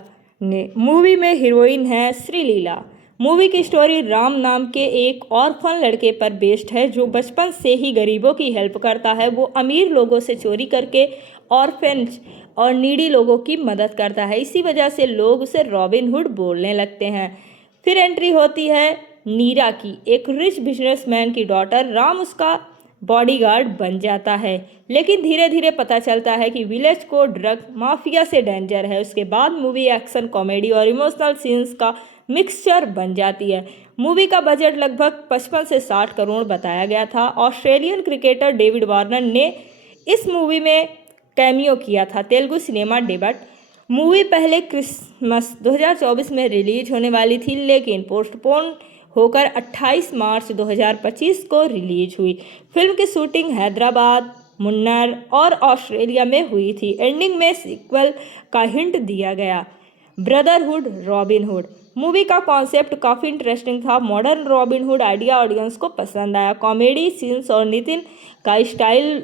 ने। मूवी में हीरोइन है श्रीलीला। मूवी की स्टोरी राम नाम के एक ऑर्फन लड़के पर बेस्ड है जो बचपन से ही गरीबों की हेल्प करता है। वो अमीर लोगों से चोरी करके ऑर्फेन्स और नीडी लोगों की मदद करता है। इसी वजह से लोग उसे रॉबिनहुड बोलने लगते हैं। फिर एंट्री होती है नीरा की, एक रिच बिजनेसमैन की डॉटर। राम उसका बॉडीगार्ड बन जाता है, लेकिन धीरे धीरे पता चलता है कि विलेज को ड्रग माफिया से डेंजर है। उसके बाद मूवी एक्शन कॉमेडी और इमोशनल सीन्स का मिक्सचर बन जाती है। मूवी का बजट लगभग 55 से 60 करोड़ बताया गया था। ऑस्ट्रेलियन क्रिकेटर डेविड वार्नर ने इस मूवी में कैमियो किया था। Telugu cinema debut. मूवी पहले क्रिसमस 2024 में रिलीज होने वाली थी, लेकिन पोस्टपोन होकर 28 मार्च 2025 को रिलीज हुई। फिल्म की शूटिंग हैदराबाद, मुन्नार और ऑस्ट्रेलिया में हुई थी। एंडिंग में सीक्वल का हिंट दिया गया। ब्रदरहुड रॉबिन हुड मूवी का कॉन्सेप्ट काफ़ी इंटरेस्टिंग था। Modern robin hood idea audience को पसंद आया। कॉमेडी सीन्स और नितिन का स्टाइल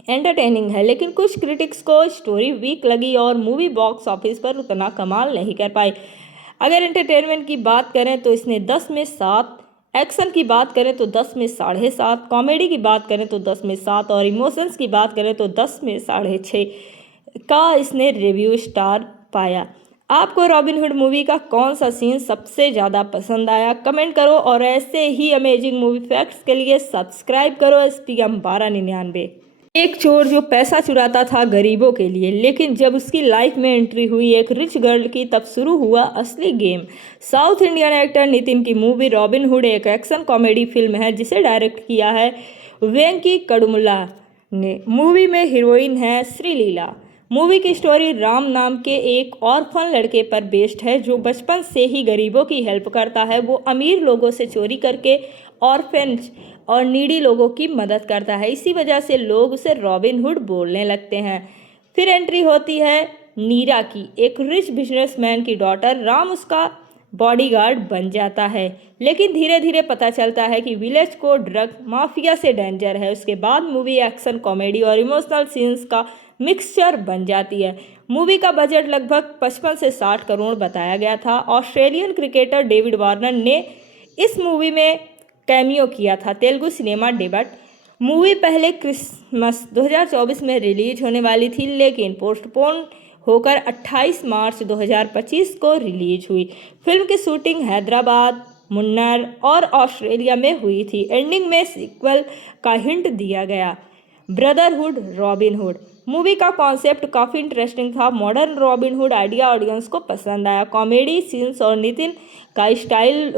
एंटरटेनिंग है, लेकिन कुछ क्रिटिक्स को स्टोरी वीक लगी और मूवी बॉक्स ऑफिस पर उतना कमाल नहीं कर पाई। अगर एंटरटेनमेंट की बात करें तो इसने 10 में 7, एक्शन की बात करें तो 10 में 7.5, कॉमेडी की बात करें तो 10 में 7 और इमोशंस की बात करें तो 10 में 6.5 का इसने रिव्यू स्टार पाया। आपको रॉबिनहुड मूवी का कौन सा सीन सबसे ज़्यादा पसंद आया? कमेंट करो और ऐसे ही अमेजिंग मूवी फैक्ट्स के लिए सब्सक्राइब करो SPM 1299। एक चोर जो पैसा चुराता था गरीबों के लिए, लेकिन जब उसकी लाइफ में एंट्री हुई एक रिच गर्ल की, तब शुरू हुआ असली game. South Indian actor Nitin की मूवी रॉबिनहुड एक एक्शन कॉमेडी फिल्म है जिसे डायरेक्ट किया है वेंकी कड़मुला ने। मूवी में हीरोइन है श्रीलीला। मूवी की स्टोरी राम नाम के एक ऑर्फन लड़के पर बेस्ड है जो बचपन से ही गरीबों की हेल्प करता है। वो अमीर लोगों से चोरी करके ऑर्फेन्स और नीडी लोगों की मदद करता है। इसी वजह से लोग उसे रॉबिनहुड बोलने लगते हैं। फिर एंट्री होती है नीरा की, एक रिच बिजनेसमैन की डॉटर। राम उसका बॉडीगार्ड बन जाता है, लेकिन धीरे धीरे पता चलता है कि विलेज को ड्रग माफिया से डेंजर है। उसके बाद मूवी एक्शन, कॉमेडी और इमोशनल सीन्स का मिक्सचर बन जाती है। मूवी का बजट लगभग 55 से 60 करोड़ बताया गया था। ऑस्ट्रेलियन क्रिकेटर डेविड वार्नर ने इस मूवी में कैमियो किया था। Telugu cinema debut. मूवी पहले क्रिसमस 2024 में रिलीज होने वाली थी, लेकिन पोस्टपोन होकर 28 मार्च 2025 को रिलीज हुई। फिल्म की शूटिंग हैदराबाद, मुन्नार और ऑस्ट्रेलिया में हुई थी। एंडिंग में सीक्वल का हिंट दिया गया। ब्रदरहुड रॉबिनहुड मूवी का कॉन्सेप्ट काफ़ी इंटरेस्टिंग था। मॉडर्न रॉबिनहुड आइडिया ऑडियंस को पसंद आया। कॉमेडी सीन्स और नितिन का स्टाइल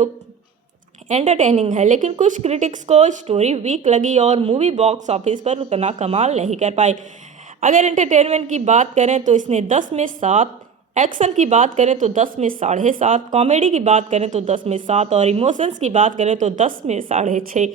एंटरटेनिंग है, लेकिन कुछ क्रिटिक्स को स्टोरी वीक लगी और मूवी बॉक्स ऑफिस पर उतना कमाल नहीं कर पाई। अगर एंटरटेनमेंट की बात करें तो इसने 10 में 7, एक्शन की बात करें तो 10 में 7.5, कॉमेडी की बात करें तो 10 में 7 और इमोशंस की बात करें तो 10 में 6.5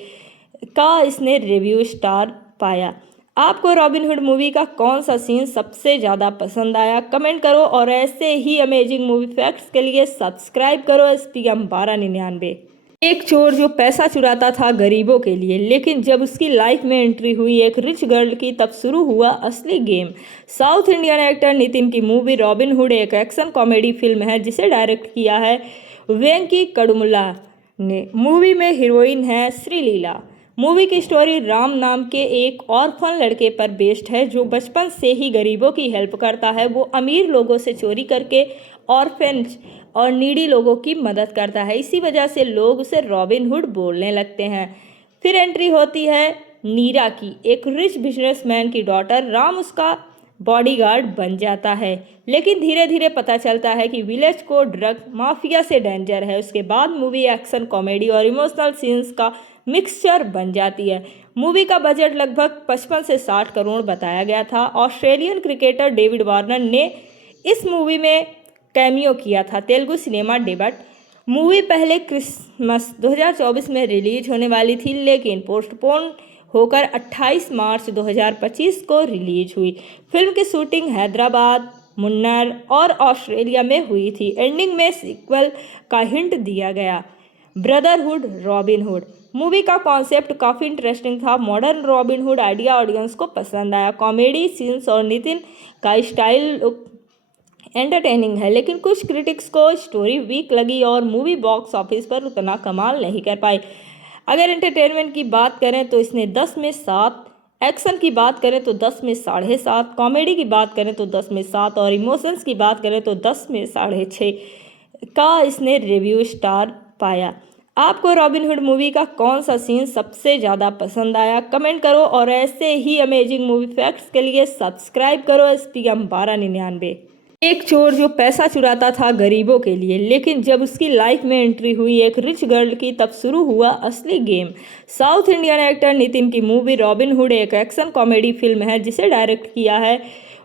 का इसने रिव्यू स्टार पाया। आपको रॉबिनहुड मूवी का कौन सा सीन सबसे ज़्यादा पसंद आया? कमेंट करो और ऐसे ही अमेजिंग मूवी फैक्ट्स के लिए सब्सक्राइब करो SPM 1299। एक चोर जो पैसा चुराता था गरीबों के लिए, लेकिन जब उसकी लाइफ में एंट्री हुई एक रिच गर्ल की, तब शुरू हुआ असली game. South Indian actor Nitin की मूवी रॉबिनहुड एक एक्शन कॉमेडी फिल्म है जिसे डायरेक्ट किया है वेंकी कड़मुला ने। मूवी में हीरोइन है श्रीलीला। मूवी की स्टोरी राम नाम के एक ऑर्फन लड़के पर बेस्ड है जो बचपन से ही गरीबों की हेल्प करता है। वो अमीर लोगों से चोरी करके ऑर्फेन्स और नीडी लोगों की मदद करता है। इसी वजह से लोग उसे रॉबिनहुड बोलने लगते हैं। फिर एंट्री होती है नीरा की, एक रिच बिजनेसमैन की डॉटर। राम उसका बॉडीगार्ड बन जाता है, लेकिन धीरे धीरे पता चलता है कि विलेज को ड्रग माफिया से डेंजर है। उसके बाद मूवी एक्शन, कॉमेडी और इमोशनल सीन्स का मिक्सचर बन जाती है। मूवी का बजट लगभग 55 से 60 करोड़ बताया गया था। ऑस्ट्रेलियन क्रिकेटर डेविड वार्नर ने इस मूवी में कैमियो किया था। Telugu cinema debut. मूवी पहले क्रिसमस 2024 में रिलीज होने वाली थी, लेकिन पोस्टपोन होकर 28 मार्च 2025 को रिलीज हुई। फिल्म की शूटिंग हैदराबाद, मुन्नार और ऑस्ट्रेलिया में हुई थी। एंडिंग में सीक्वल का हिंट दिया गया। ब्रदरहुड रॉबिनहुड मूवी का कॉन्सेप्ट काफ़ी इंटरेस्टिंग था। मॉडर्न रॉबिनहुड आइडिया ऑडियंस को पसंद आया। कॉमेडी सीन्स और नितिन का स्टाइल एंटरटेनिंग है, लेकिन कुछ क्रिटिक्स को स्टोरी वीक लगी और मूवी बॉक्स ऑफिस पर उतना कमाल नहीं कर पाई। अगर एंटरटेनमेंट की बात करें तो इसने 10 में 7, एक्शन की बात करें तो 10 में 7.5, कॉमेडी की बात करें तो 10 में 7 और इमोशंस की बात करें तो 10 में 6.5 का इसने रिव्यू स्टार पाया। आपको रॉबिनहुड मूवी का कौन सा सीन सबसे ज़्यादा पसंद आया? कमेंट करो और ऐसे ही अमेजिंग मूवी फैक्ट्स के लिए सब्सक्राइब करो SPM 1299। एक चोर जो पैसा चुराता था गरीबों के लिए, लेकिन जब उसकी लाइफ में एंट्री हुई एक रिच गर्ल की, तब शुरू हुआ असली game. South Indian actor Nitin की मूवी रॉबिनहुड एक एक्शन कॉमेडी फिल्म है जिसे डायरेक्ट किया है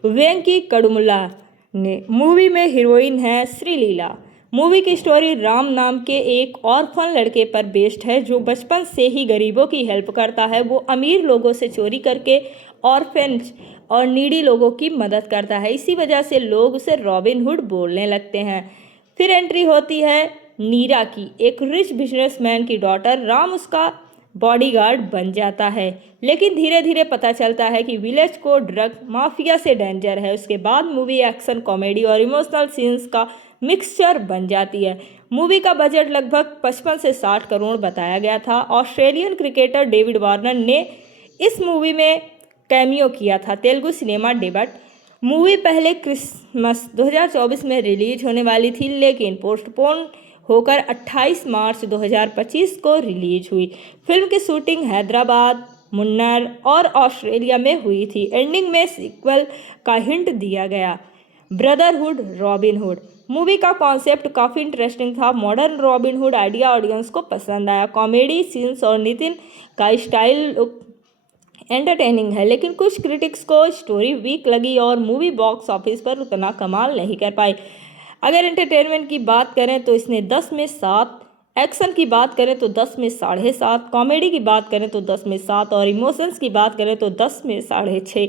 वेंकी कड़मुला ने मूवी में हीरोइन है श्रीलीला। मूवी की स्टोरी राम नाम के एक ऑर्फन लड़के पर बेस्ड है जो बचपन से ही गरीबों की हेल्प करता है। वो अमीर लोगों से चोरी करके ऑर्फेन्स और नीडी लोगों की मदद करता है। इसी वजह से लोग उसे रॉबिन हुड बोलने लगते हैं। फिर एंट्री होती है नीरा की, एक रिच बिजनेसमैन की डॉटर। राम उसका बॉडीगार्ड बन जाता है, लेकिन धीरे धीरे पता चलता है कि विलेज को ड्रग माफिया से डेंजर है। उसके बाद मूवी एक्शन, कॉमेडी और इमोशनल सीन्स का मिक्सचर बन जाती है। मूवी का बजट लगभग 55 से 60 करोड़ बताया गया था। ऑस्ट्रेलियन क्रिकेटर डेविड वार्नर ने इस मूवी में कैमियो किया था। Telugu cinema debut. मूवी पहले क्रिसमस 2024 में रिलीज होने वाली थी, लेकिन पोस्टपोन होकर 28 मार्च 2025 को रिलीज हुई। फिल्म की शूटिंग हैदराबाद, मुन्नार और ऑस्ट्रेलिया में हुई थी। एंडिंग में सीक्वल का हिंट दिया गया। Brotherhood robin hood. मूवी का कॉन्सेप्ट काफ़ी इंटरेस्टिंग था। Modern robin hood idea audience को पसंद आया। कॉमेडी सीन्स और नितिन का स्टाइल एंटरटेनिंग है, लेकिन कुछ क्रिटिक्स को स्टोरी वीक लगी और मूवी बॉक्स ऑफिस पर उतना कमाल नहीं कर पाई। अगर एंटरटेनमेंट की बात करें तो इसने 10 में 7, एक्शन की बात करें तो 10 में 7.5, कॉमेडी की बात करें तो 10 में 7 और इमोशंस की बात करें तो 10 में 6.5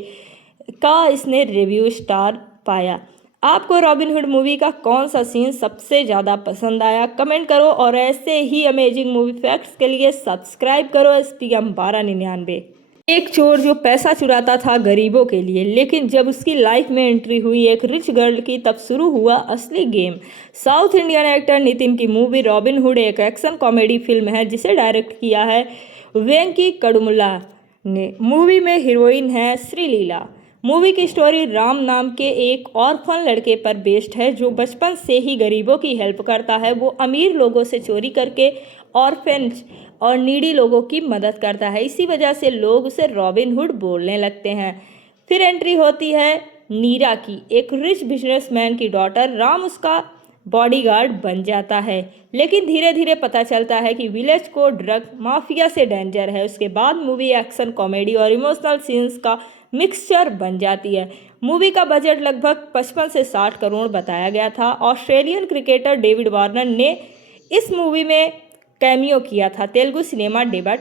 का इसने रिव्यू स्टार पाया। आपको रॉबिन हुड मूवी का कौन सा सीन सबसे ज़्यादा पसंद आया? कमेंट करो और ऐसे ही अमेजिंग मूवी फैक्ट्स के लिए सब्सक्राइब करो STM 1299। एक चोर जो पैसा चुराता था गरीबों के लिए, लेकिन जब उसकी लाइफ में एंट्री हुई एक रिच गर्ल की, तब शुरू हुआ असली game. South Indian actor Nitin की मूवी रॉबिन हुड एक एक्शन कॉमेडी फिल्म है जिसे डायरेक्ट किया है वेंकी कड़मुला ने। मूवी में हीरोइन है श्रीलीला। मूवी की स्टोरी राम नाम के एक ऑर्फन लड़के पर बेस्ड है जो बचपन से ही गरीबों की हेल्प करता है। वो अमीर लोगों से चोरी करके ऑर्फेन्स और नीडी लोगों की मदद करता है। इसी वजह से लोग उसे रॉबिन हुड बोलने लगते हैं। फिर एंट्री होती है नीरा की, एक रिच बिजनेसमैन की डॉटर। राम उसका बॉडीगार्ड बन जाता है, लेकिन धीरे धीरे पता चलता है कि विलेज को ड्रग माफिया से डेंजर है। उसके बाद मूवी एक्शन, कॉमेडी और इमोशनल सीन्स का मिक्सचर बन जाती है। मूवी का बजट लगभग 55 से 60 करोड़ बताया गया था। ऑस्ट्रेलियन क्रिकेटर डेविड वार्नर ने इस मूवी में कैमियो किया था। Telugu cinema debut.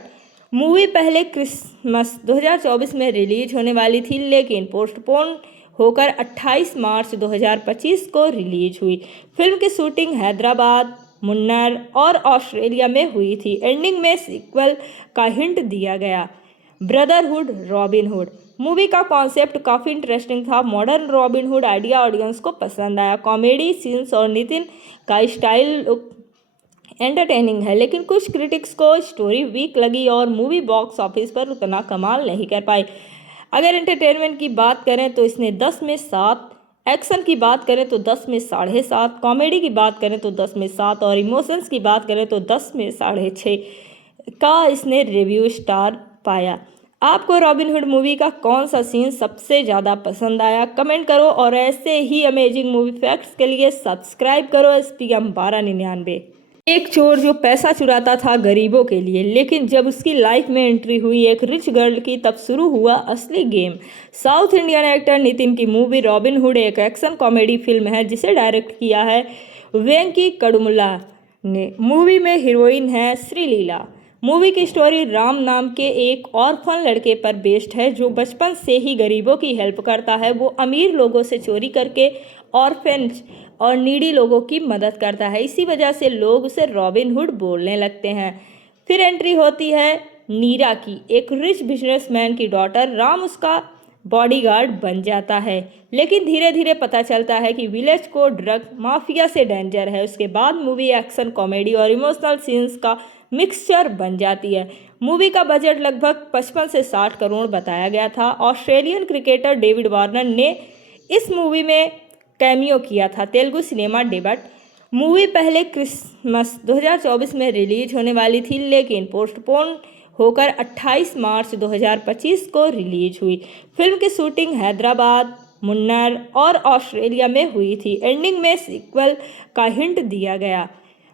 मूवी पहले क्रिसमस 2024 में रिलीज होने वाली थी, लेकिन पोस्टपोन होकर 28 मार्च 2025 को रिलीज हुई। फिल्म की शूटिंग हैदराबाद, मुन्नार और ऑस्ट्रेलिया में हुई थी। एंडिंग में सीक्वल का हिंट दिया गया। Brotherhood robin hood. मूवी का कॉन्सेप्ट काफ़ी इंटरेस्टिंग था। Modern robin hood idea audience को पसंद आया। कॉमेडी सीन्स और नितिन का स्टाइल एंटरटेनिंग है, लेकिन कुछ क्रिटिक्स को स्टोरी वीक लगी और मूवी बॉक्स ऑफिस पर उतना कमाल नहीं कर पाई। अगर एंटरटेनमेंट की बात करें तो इसने 10 में 7, एक्शन की बात करें तो 10 में 7.5, कॉमेडी की बात करें तो 10 में 7 और इमोशंस की बात करें तो 10 में 6.5 का इसने रिव्यू स्टार पाया। आपको रॉबिन हुड मूवी का कौन सा सीन सबसे ज़्यादा पसंद आया? कमेंट करो और ऐसे ही अमेजिंग मूवी फैक्ट्स के लिए सब्सक्राइब करो STM 1299। एक चोर जो पैसा चुराता था गरीबों के लिए, लेकिन जब उसकी लाइफ में एंट्री हुई एक रिच गर्ल की, तब शुरू हुआ असली game. South Indian actor Nitin की मूवी रॉबिन हुड एक एक्शन कॉमेडी फिल्म है जिसे डायरेक्ट किया है वेंकी कड़मुला ने। मूवी में हीरोइन है श्रीलीला। मूवी की स्टोरी राम नाम के एक ऑर्फन लड़के पर बेस्ड है जो बचपन से ही गरीबों की हेल्प करता है। वो अमीर लोगों से चोरी करके ऑर्फेन्स और नीडी लोगों की मदद करता है। इसी वजह से लोग उसे रॉबिन हुड बोलने लगते हैं। फिर एंट्री होती है नीरा की, एक रिच बिजनेसमैन की डॉटर। राम उसका बॉडीगार्ड बन जाता है, लेकिन धीरे धीरे पता चलता है कि विलेज को ड्रग माफिया से डेंजर है। उसके बाद मूवी एक्शन, कॉमेडी और इमोशनल सीन्स का मिक्सचर बन जाती है। मूवी का बजट लगभग 55 से 60 करोड़ बताया गया था। ऑस्ट्रेलियन क्रिकेटर डेविड वार्नर ने इस मूवी में कैमियो किया था। Telugu cinema debut. मूवी पहले क्रिसमस 2024 में रिलीज होने वाली थी, लेकिन पोस्टपोन होकर 28 मार्च 2025 को रिलीज हुई। फिल्म की शूटिंग हैदराबाद, मुन्नार और ऑस्ट्रेलिया में हुई थी। एंडिंग में सीक्वल का हिंट दिया गया।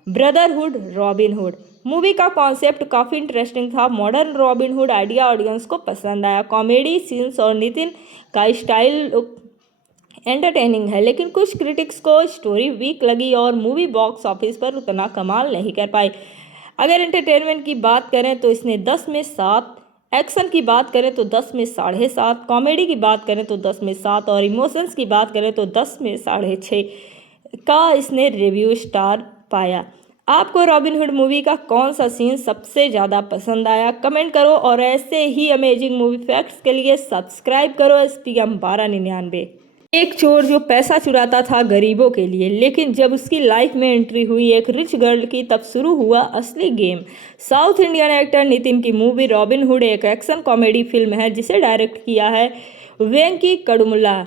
Brotherhood robin hood. मूवी का कॉन्सेप्ट काफ़ी इंटरेस्टिंग था। Modern robin hood idea audience को पसंद आया। कॉमेडी सीन्स और नितिन का स्टाइल एंटरटेनिंग है, लेकिन कुछ क्रिटिक्स को स्टोरी वीक लगी और मूवी बॉक्स ऑफिस पर उतना कमाल नहीं कर पाई। अगर एंटरटेनमेंट की बात करें तो इसने 10 में 7, एक्शन की बात करें तो 10 में 7.5, कॉमेडी की बात करें तो 10 में 7 और इमोशंस की बात करें तो 10 में 6.5 का इसने रिव्यू स्टार पाया। आपको रॉबिनहुड मूवी का कौन सा सीन सबसे ज़्यादा पसंद आया, कमेंट करो और ऐसे ही अमेजिंग मूवी फैक्ट्स के लिए सब्सक्राइब करो SPM 1299। एक चोर जो पैसा चुराता था गरीबों के लिए, लेकिन जब उसकी लाइफ में एंट्री हुई एक रिच गर्ल की तब शुरू हुआ असली game. South Indian actor Nitin की मूवी रॉबिनहुड एक एक्शन कॉमेडी फिल्म है जिसे डायरेक्ट किया है वेंकी कड़मुला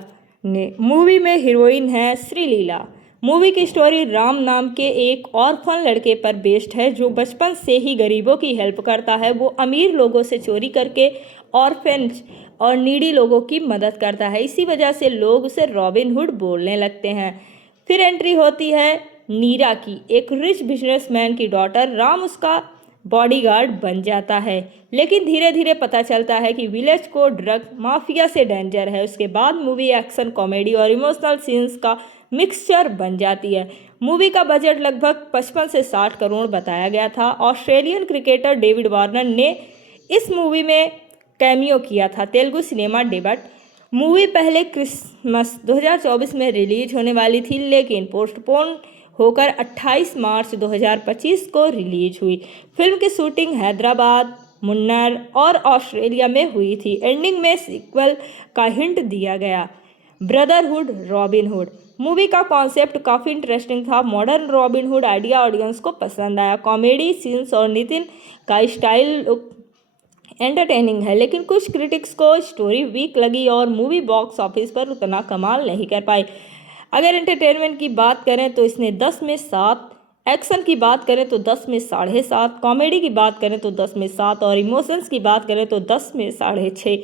ने। मूवी में हीरोइन है श्रीलीला। मूवी की स्टोरी राम नाम के एक ऑर्फन लड़के पर बेस्ड है जो बचपन से ही गरीबों की हेल्प करता है। वो अमीर लोगों से चोरी करके ऑर्फेन्स और नीडी लोगों की मदद करता है। इसी वजह से लोग उसे रॉबिनहुड बोलने लगते हैं। फिर एंट्री होती है नीरा की, एक रिच बिजनेसमैन की डॉटर। राम उसका बॉडीगार्ड बन जाता है, लेकिन धीरे धीरे पता चलता है कि विलेज को ड्रग माफिया से डेंजर है। उसके बाद मूवी एक्शन, कॉमेडी और इमोशनल सीन्स का मिक्सचर बन जाती है। मूवी का बजट लगभग 55 से 60 करोड़ बताया गया था। ऑस्ट्रेलियन क्रिकेटर डेविड वार्नर ने इस मूवी में कैमियो किया था। Telugu cinema debut. मूवी पहले क्रिसमस 2024 में रिलीज होने वाली थी, लेकिन पोस्टपोन होकर 28 मार्च 2025 को रिलीज हुई। फिल्म की शूटिंग हैदराबाद, मुन्नार और ऑस्ट्रेलिया में हुई थी। एंडिंग में सीक्वल का हिंट दिया गया। ब्रदरहुड रॉबिनहुड मूवी का कॉन्सेप्ट काफ़ी इंटरेस्टिंग था। मॉडर्न रॉबिनहुड आइडिया ऑडियंस को पसंद आया। कॉमेडी सीन्स और नितिन का स्टाइल एंटरटेनिंग है, लेकिन कुछ क्रिटिक्स को स्टोरी वीक लगी और मूवी बॉक्स ऑफिस पर उतना कमाल नहीं कर पाई। अगर एंटरटेनमेंट की बात करें तो इसने 10 में 7, एक्शन की बात करें तो 10 में 7.5, कॉमेडी की बात करें तो 10 में 7 और इमोशंस की बात करें तो 10 में 6.5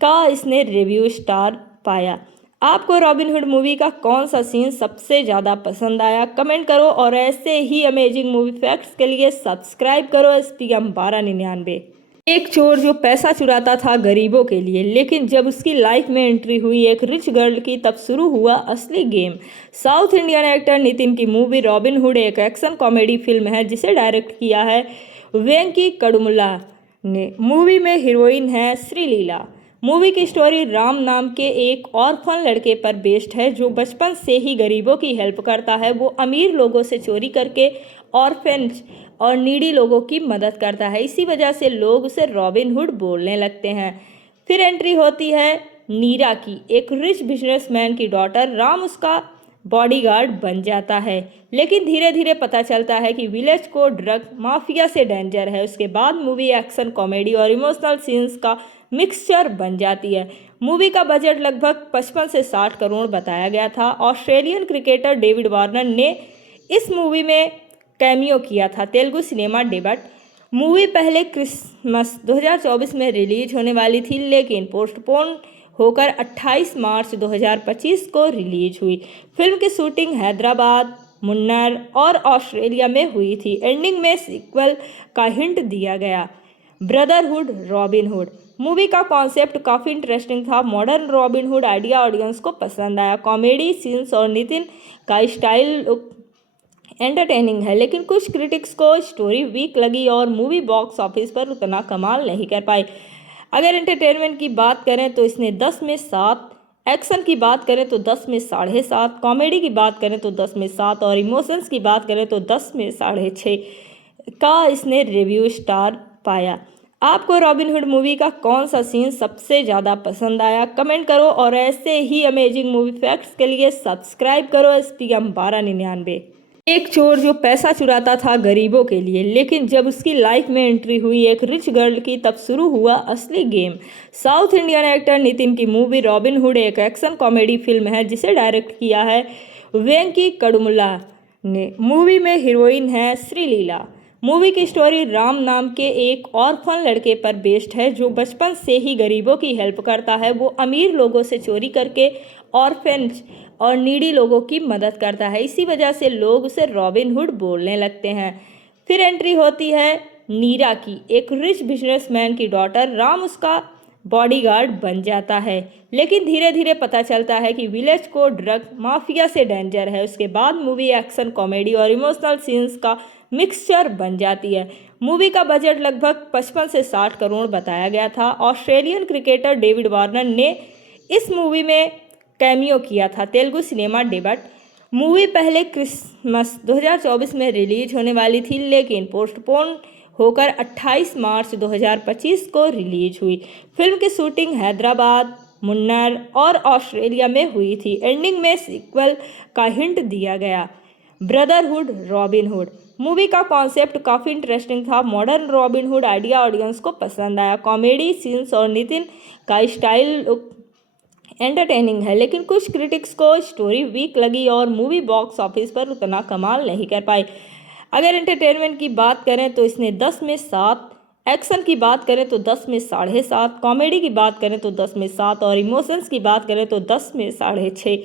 का इसने रिव्यू स्टार पाया। आपको रॉबिनहुड मूवी का कौन सा सीन सबसे ज़्यादा पसंद आया, कमेंट करो और ऐसे ही अमेजिंग मूवी फैक्ट्स के लिए सब्सक्राइब करो SPM 1299। एक चोर जो पैसा चुराता था गरीबों के लिए, लेकिन जब उसकी लाइफ में एंट्री हुई एक रिच गर्ल की तब शुरू हुआ असली game. South Indian actor Nitin की मूवी रॉबिनहुड एक एक्शन कॉमेडी फिल्म है जिसे डायरेक्ट किया है वेंकी कड़मुला ने। मूवी में हीरोइन है श्रीलीला। मूवी की स्टोरी राम नाम के एक ऑर्फन लड़के पर बेस्ड है जो बचपन से ही गरीबों की हेल्प करता है। वो अमीर लोगों से चोरी करके ऑर्फेन्स और नीडी लोगों की मदद करता है। इसी वजह से लोग उसे रॉबिनहुड बोलने लगते हैं। फिर एंट्री होती है नीरा की, एक रिच बिजनेसमैन की डॉटर। राम उसका बॉडीगार्ड बन जाता है, लेकिन धीरे धीरे पता चलता है कि विलेज को ड्रग माफिया से डेंजर है। उसके बाद मूवी एक्शन, कॉमेडी और इमोशनल सीन्स का मिक्सचर बन जाती है। मूवी का बजट लगभग 55 से 60 करोड़ बताया गया था। ऑस्ट्रेलियन क्रिकेटर डेविड वार्नर ने इस मूवी में कैमियो किया था। Telugu cinema debut. मूवी पहले क्रिसमस 2024 में रिलीज होने वाली थी, लेकिन पोस्टपोन होकर 28 मार्च 2025 को रिलीज हुई। फिल्म की शूटिंग हैदराबाद, मुन्नार और ऑस्ट्रेलिया में हुई थी। एंडिंग में सीक्वल का हिंट दिया गया। ब्रदरहुड रॉबिनहुड मूवी का कॉन्सेप्ट काफ़ी इंटरेस्टिंग था। मॉडर्न रॉबिनहुड आइडिया ऑडियंस को पसंद आया। कॉमेडी सीन्स और नितिन का स्टाइल एंटरटेनिंग है, लेकिन कुछ क्रिटिक्स को स्टोरी वीक लगी और मूवी बॉक्स ऑफिस पर उतना कमाल नहीं कर पाई। अगर एंटरटेनमेंट की बात करें तो इसने 10 में 7, एक्शन की बात करें तो 10 में 7.5, कॉमेडी की बात करें तो 10 में 7 और इमोशंस की बात करें तो 10 में 6.5 का इसने रिव्यू स्टार पाया। आपको रॉबिनहुड मूवी का कौन सा सीन सबसे ज़्यादा पसंद आया, कमेंट करो और ऐसे ही अमेजिंग मूवी फैक्ट्स के लिए सब्सक्राइब करो SPM 1299। एक चोर जो पैसा चुराता था गरीबों के लिए, लेकिन जब उसकी लाइफ में एंट्री हुई एक रिच गर्ल की तब शुरू हुआ असली game. South Indian actor Nitin की मूवी रॉबिनहुड एक एक्शन कॉमेडी फिल्म है जिसे डायरेक्ट किया है वेंकी कड़मुला ने। मूवी में हीरोइन है श्रीलीला। मूवी की स्टोरी राम नाम के एक ऑर्फन लड़के पर बेस्ड है जो बचपन से ही गरीबों की हेल्प करता है। वो अमीर लोगों से चोरी करके ऑर्फेन्स और नीडी लोगों की मदद करता है। इसी वजह से लोग उसे रॉबिनहुड बोलने लगते हैं। फिर एंट्री होती है नीरा की, एक रिच बिजनेसमैन की डॉटर। राम उसका बॉडीगार्ड बन जाता है, लेकिन धीरे धीरे पता चलता है कि विलेज को ड्रग माफिया से डेंजर है। उसके बाद मूवी एक्शन, कॉमेडी और इमोशनल सीन्स का मिक्सचर बन जाती है। मूवी का बजट लगभग 55 से 60 करोड़ बताया गया था। ऑस्ट्रेलियन क्रिकेटर डेविड वार्नर ने इस मूवी में कैमियो किया था। Telugu cinema debut. मूवी पहले क्रिसमस 2024 में रिलीज होने वाली थी, लेकिन पोस्टपोन होकर 28 मार्च 2025 को रिलीज हुई। फिल्म की शूटिंग हैदराबाद, मुन्नार और ऑस्ट्रेलिया में हुई थी। एंडिंग में सीक्वल का हिंट दिया गया। Brotherhood robin hood. मूवी का कॉन्सेप्ट काफ़ी इंटरेस्टिंग था। Modern robin hood idea audience को पसंद आया। कॉमेडी सीन्स और नितिन का स्टाइल एंटरटेनिंग है, लेकिन कुछ क्रिटिक्स को स्टोरी वीक लगी और मूवी बॉक्स ऑफिस पर उतना कमाल नहीं कर पाई। अगर एंटरटेनमेंट की बात करें तो इसने 10 में 7, एक्शन की बात करें तो 10 में 7.5, कॉमेडी की बात करें तो 10 में 7 और इमोशंस की बात करें तो 10 में 6.5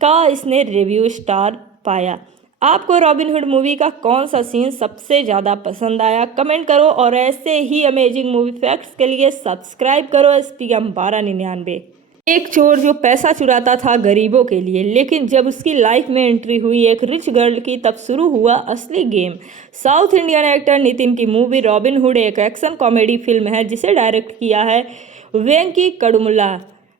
का इसने रिव्यू स्टार पाया। आपको रॉबिनहुड मूवी का कौन सा सीन सबसे ज़्यादा पसंद आया? कमेंट करो और ऐसे ही अमेजिंग मूवी फैक्ट्स के लिए सब्सक्राइब करो SPM 1299। एक चोर जो पैसा चुराता था गरीबों के लिए, लेकिन जब उसकी लाइफ में एंट्री हुई एक रिच गर्ल की, तब शुरू हुआ असली game. South Indian actor Nitin की मूवी रॉबिनहुड एक एक्शन कॉमेडी फिल्म है जिसे डायरेक्ट किया है वेंकी कड़मुला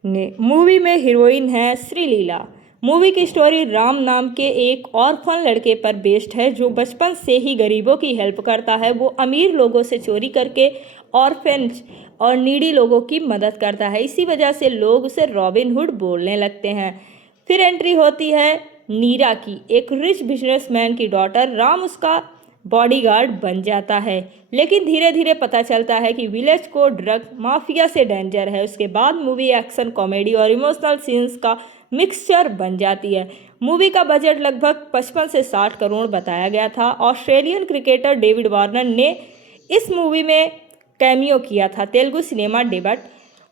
ने। मूवी में हीरोइन है श्रीलीला। मूवी की स्टोरी राम नाम के एक ऑर्फन लड़के पर बेस्ड है जो बचपन से ही गरीबों की हेल्प करता है। वो अमीर लोगों से चोरी करके ऑर्फेन्स और नीडी लोगों की मदद करता है। इसी वजह से लोग उसे रॉबिनहुड बोलने लगते हैं। फिर एंट्री होती है नीरा की, एक रिच बिजनेसमैन की डॉटर। राम उसका बॉडीगार्ड बन जाता है, लेकिन धीरे धीरे पता चलता है कि विलेज को ड्रग माफिया से डेंजर है। उसके बाद मूवी एक्शन, कॉमेडी और इमोशनल सीन्स का मिक्सचर बन जाती है। मूवी का बजट लगभग 55 से 60 करोड़ बताया गया था। ऑस्ट्रेलियन क्रिकेटर डेविड वार्नर ने इस मूवी में कैमियो किया था। Telugu cinema debut.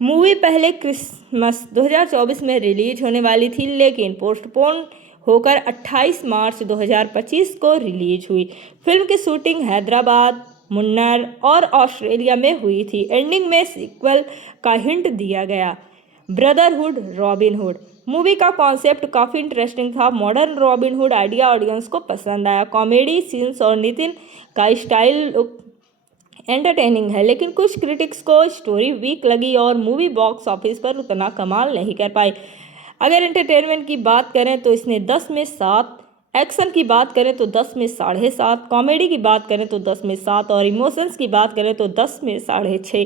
मूवी पहले क्रिसमस 2024 में रिलीज होने वाली थी, लेकिन पोस्टपोन होकर 28 मार्च 2025 को रिलीज हुई। फिल्म की शूटिंग हैदराबाद, मुन्नार और ऑस्ट्रेलिया में हुई थी। एंडिंग में सीक्वल का हिंट दिया गया। Brotherhood Robin Hood. मूवी का कॉन्सेप्ट काफ़ी इंटरेस्टिंग था। मॉडर्न रॉबिनहुड आइडिया ऑडियंस को पसंद आया। कॉमेडी सीन्स और नितिन का स्टाइल एंटरटेनिंग है, लेकिन कुछ क्रिटिक्स को स्टोरी वीक लगी और मूवी बॉक्स ऑफिस पर उतना कमाल नहीं कर पाई। अगर एंटरटेनमेंट की बात करें तो इसने 10 में 7, एक्शन की बात करें तो 10 में 7.5, कॉमेडी की बात करें तो 10 में 7 और इमोशंस की बात करें तो 10 में 6.5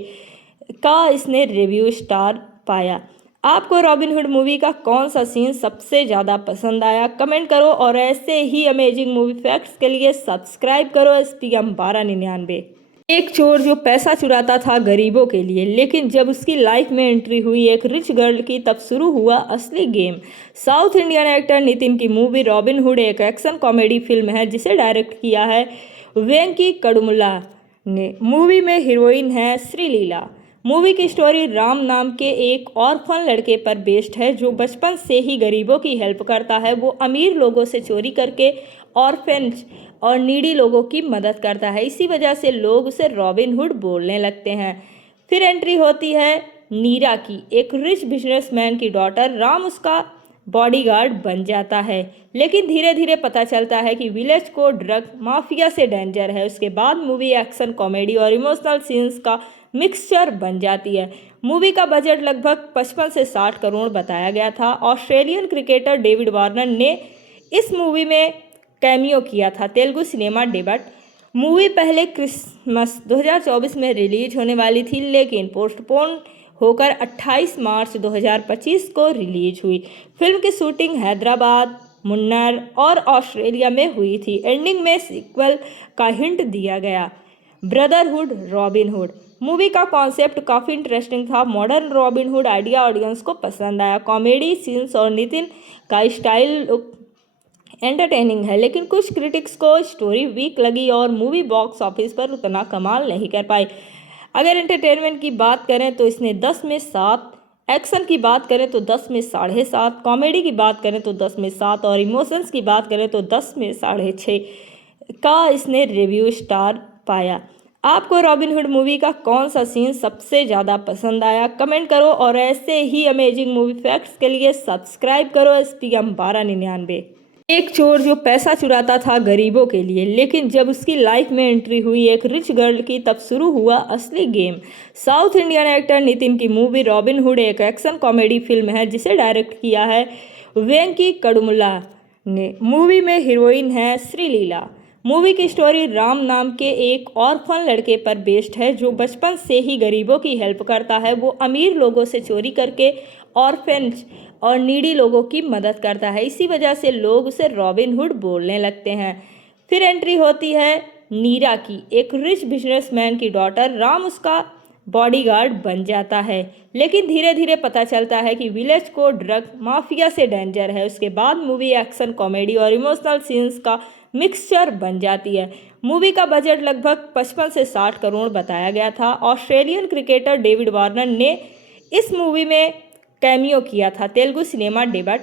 का इसने रिव्यू स्टार पाया। आपको रॉबिनहुड मूवी का कौन सा सीन सबसे ज़्यादा पसंद आया? कमेंट करो और ऐसे ही अमेजिंग मूवी फैक्ट्स के लिए सब्सक्राइब करो SPM 1299। एक चोर जो पैसा चुराता था गरीबों के लिए, लेकिन जब उसकी लाइफ में एंट्री हुई एक रिच गर्ल की, तब शुरू हुआ असली game. South Indian actor Nitin की मूवी रॉबिनहुड एक एक्शन कॉमेडी फिल्म है जिसे डायरेक्ट किया है वेंकी कड़मुला ने। मूवी में हीरोइन है श्रीलीला। मूवी की स्टोरी राम नाम के एक ऑर्फन लड़के पर बेस्ड है जो बचपन से ही गरीबों की हेल्प करता है। वो अमीर लोगों से चोरी करके ऑर्फेन्स और नीडी लोगों की मदद करता है। इसी वजह से लोग उसे रॉबिनहुड बोलने लगते हैं। फिर एंट्री होती है नीरा की, एक रिच बिजनेसमैन की डॉटर। राम उसका बॉडीगार्ड बन जाता है, लेकिन धीरे धीरे पता चलता है कि विलेज को ड्रग माफिया से डेंजर है। उसके बाद मूवी एक्शन, कॉमेडी और इमोशनल सीन्स का मिक्सचर बन जाती है। मूवी का बजट लगभग 55 से 60 करोड़ बताया गया था। ऑस्ट्रेलियन क्रिकेटर डेविड वार्नर ने इस मूवी में कैमियो किया था। Telugu cinema debut. मूवी पहले क्रिसमस 2024 में रिलीज होने वाली थी, लेकिन पोस्टपोन होकर 28 मार्च 2025 को रिलीज हुई। फिल्म की शूटिंग हैदराबाद, मुन्नार और ऑस्ट्रेलिया में हुई थी। एंडिंग में सीक्वल का हिंट दिया गया। Brotherhood Robin Hood. मूवी का कॉन्सेप्ट काफ़ी इंटरेस्टिंग था। मॉडर्न रॉबिनहुड आइडिया ऑडियंस को पसंद आया। कॉमेडी सीन्स और नितिन का स्टाइल एंटरटेनिंग है, लेकिन कुछ क्रिटिक्स को स्टोरी वीक लगी और मूवी बॉक्स ऑफिस पर उतना कमाल नहीं कर पाई। अगर एंटरटेनमेंट की बात करें तो इसने 10 में 7, एक्शन की बात करें तो 10 में 7.5, कॉमेडी की बात करें तो 10 में 7 और इमोशंस की बात करें तो 10 में 6.5 का इसने रिव्यू स्टार पाया। आपको रॉबिनहुड मूवी का कौन सा सीन सबसे ज़्यादा पसंद आया, कमेंट करो और ऐसे ही अमेजिंग मूवी फैक्ट्स के लिए सब्सक्राइब करो STM 1299। एक चोर जो पैसा चुराता था गरीबों के लिए, लेकिन जब उसकी लाइफ में एंट्री हुई एक रिच गर्ल की तब शुरू हुआ असली game. South Indian actor Nitin की मूवी रॉबिनहुड एक एक्शन कॉमेडी फिल्म है जिसे डायरेक्ट किया है वेंकी कड़मुला ने। मूवी में हीरोइन है श्रीलीला। मूवी की स्टोरी राम नाम के एक ऑर्फन लड़के पर बेस्ड है जो बचपन से ही गरीबों की हेल्प करता है। वो अमीर लोगों से चोरी करके ऑर्फेन्स और नीडी लोगों की मदद करता है। इसी वजह से लोग उसे रॉबिनहुड बोलने लगते हैं। फिर एंट्री होती है नीरा की, एक रिच बिजनेसमैन की डॉटर। राम उसका बॉडीगार्ड बन जाता है, लेकिन धीरे धीरे पता चलता है कि विलेज को ड्रग माफिया से डेंजर है। उसके बाद मूवी एक्शन कॉमेडी और इमोशनल सीन्स का मिक्सचर बन जाती है। मूवी का बजट लगभग 55 से 60 करोड़ बताया गया था। ऑस्ट्रेलियन क्रिकेटर डेविड वार्नर ने इस मूवी में कैमियो किया था। Telugu cinema debut.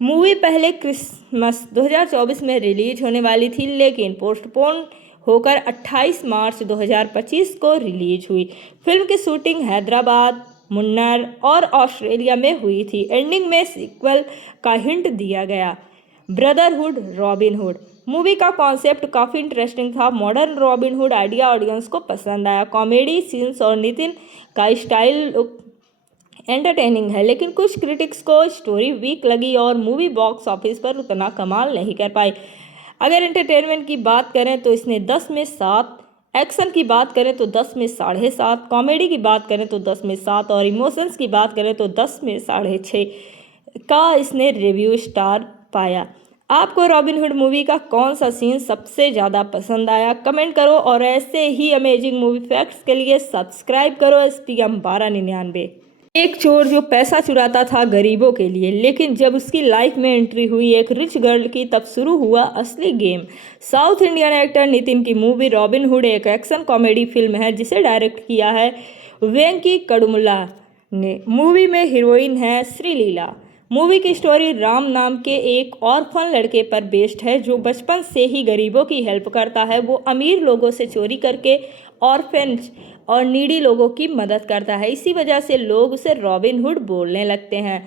मूवी पहले क्रिसमस 2024 में रिलीज होने वाली थी, लेकिन पोस्टपोन होकर 28 मार्च 2025 को रिलीज हुई। फिल्म की शूटिंग हैदराबाद, मुन्नार और ऑस्ट्रेलिया में हुई थी। एंडिंग में सीक्वल का हिंट दिया गया। ब्रदरहुड रॉबिनहुड मूवी का कॉन्सेप्ट काफ़ी इंटरेस्टिंग था। मॉडर्न रॉबिनहुड आइडिया ऑडियंस को पसंद आया। कॉमेडी सीन्स और नितिन का स्टाइल एंटरटेनिंग है, लेकिन कुछ क्रिटिक्स को स्टोरी वीक लगी और मूवी बॉक्स ऑफिस पर उतना कमाल नहीं कर पाई। अगर एंटरटेनमेंट की बात करें तो इसने 10 में 7, एक्शन की बात करें तो 10 में 7.5, कॉमेडी की बात करें तो 10 में 7 और इमोशंस की बात करें तो 10 में 6.5 का इसने रिव्यू स्टार पाया। आपको रॉबिनहुड मूवी का कौन सा सीन सबसे ज़्यादा पसंद आया, कमेंट करो और ऐसे ही अमेजिंग मूवी फैक्ट्स के लिए सब्सक्राइब करो STM 1299। एक चोर जो पैसा चुराता था गरीबों के लिए, लेकिन जब उसकी लाइफ में एंट्री हुई एक रिच गर्ल की तब शुरू हुआ असली game. South Indian actor Nitin की मूवी रॉबिनहुड एक एक्शन कॉमेडी फिल्म है जिसे डायरेक्ट किया है वेंकी कड़मुला ने। मूवी में हीरोइन है श्रीलीला। मूवी की स्टोरी राम नाम के एक ऑर्फन लड़के पर बेस्ड है जो बचपन से ही गरीबों की हेल्प करता है। वो अमीर लोगों से चोरी करके ऑर्फेन्स और नीडी लोगों की मदद करता है। इसी वजह से लोग उसे रॉबिनहुड बोलने लगते हैं।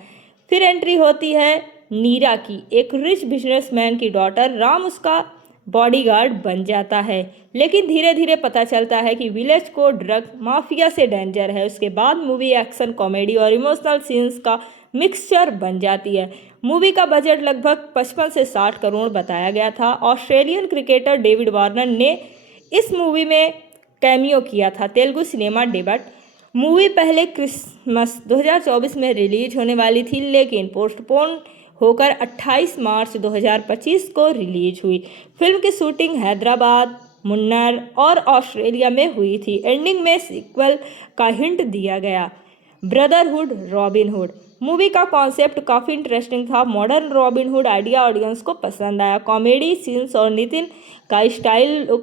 फिर एंट्री होती है नीरा की, एक रिच बिजनेसमैन की डॉटर। राम उसका बॉडीगार्ड बन जाता है, लेकिन धीरे धीरे पता चलता है कि विलेज को ड्रग माफिया से डेंजर है। उसके बाद मूवी एक्शन कॉमेडी और इमोशनल सीन्स का मिक्सचर बन जाती है। मूवी का बजट लगभग 55 से 60 करोड़ बताया गया था। ऑस्ट्रेलियन क्रिकेटर डेविड वार्नर ने इस मूवी में कैमियो किया था। Telugu cinema debut. मूवी पहले क्रिसमस 2024 में रिलीज होने वाली थी, लेकिन पोस्टपोन होकर 28 मार्च 2025 को रिलीज हुई। फिल्म की शूटिंग हैदराबाद, मुन्नार और ऑस्ट्रेलिया में हुई थी। एंडिंग में सीक्वल का हिंट दिया गया। ब्रदरहुड रॉबिनहुड मूवी का कॉन्सेप्ट काफ़ी इंटरेस्टिंग था। मॉडर्न रॉबिनहुड आइडिया ऑडियंस को पसंद आया। कॉमेडी सीन्स और नितिन का स्टाइल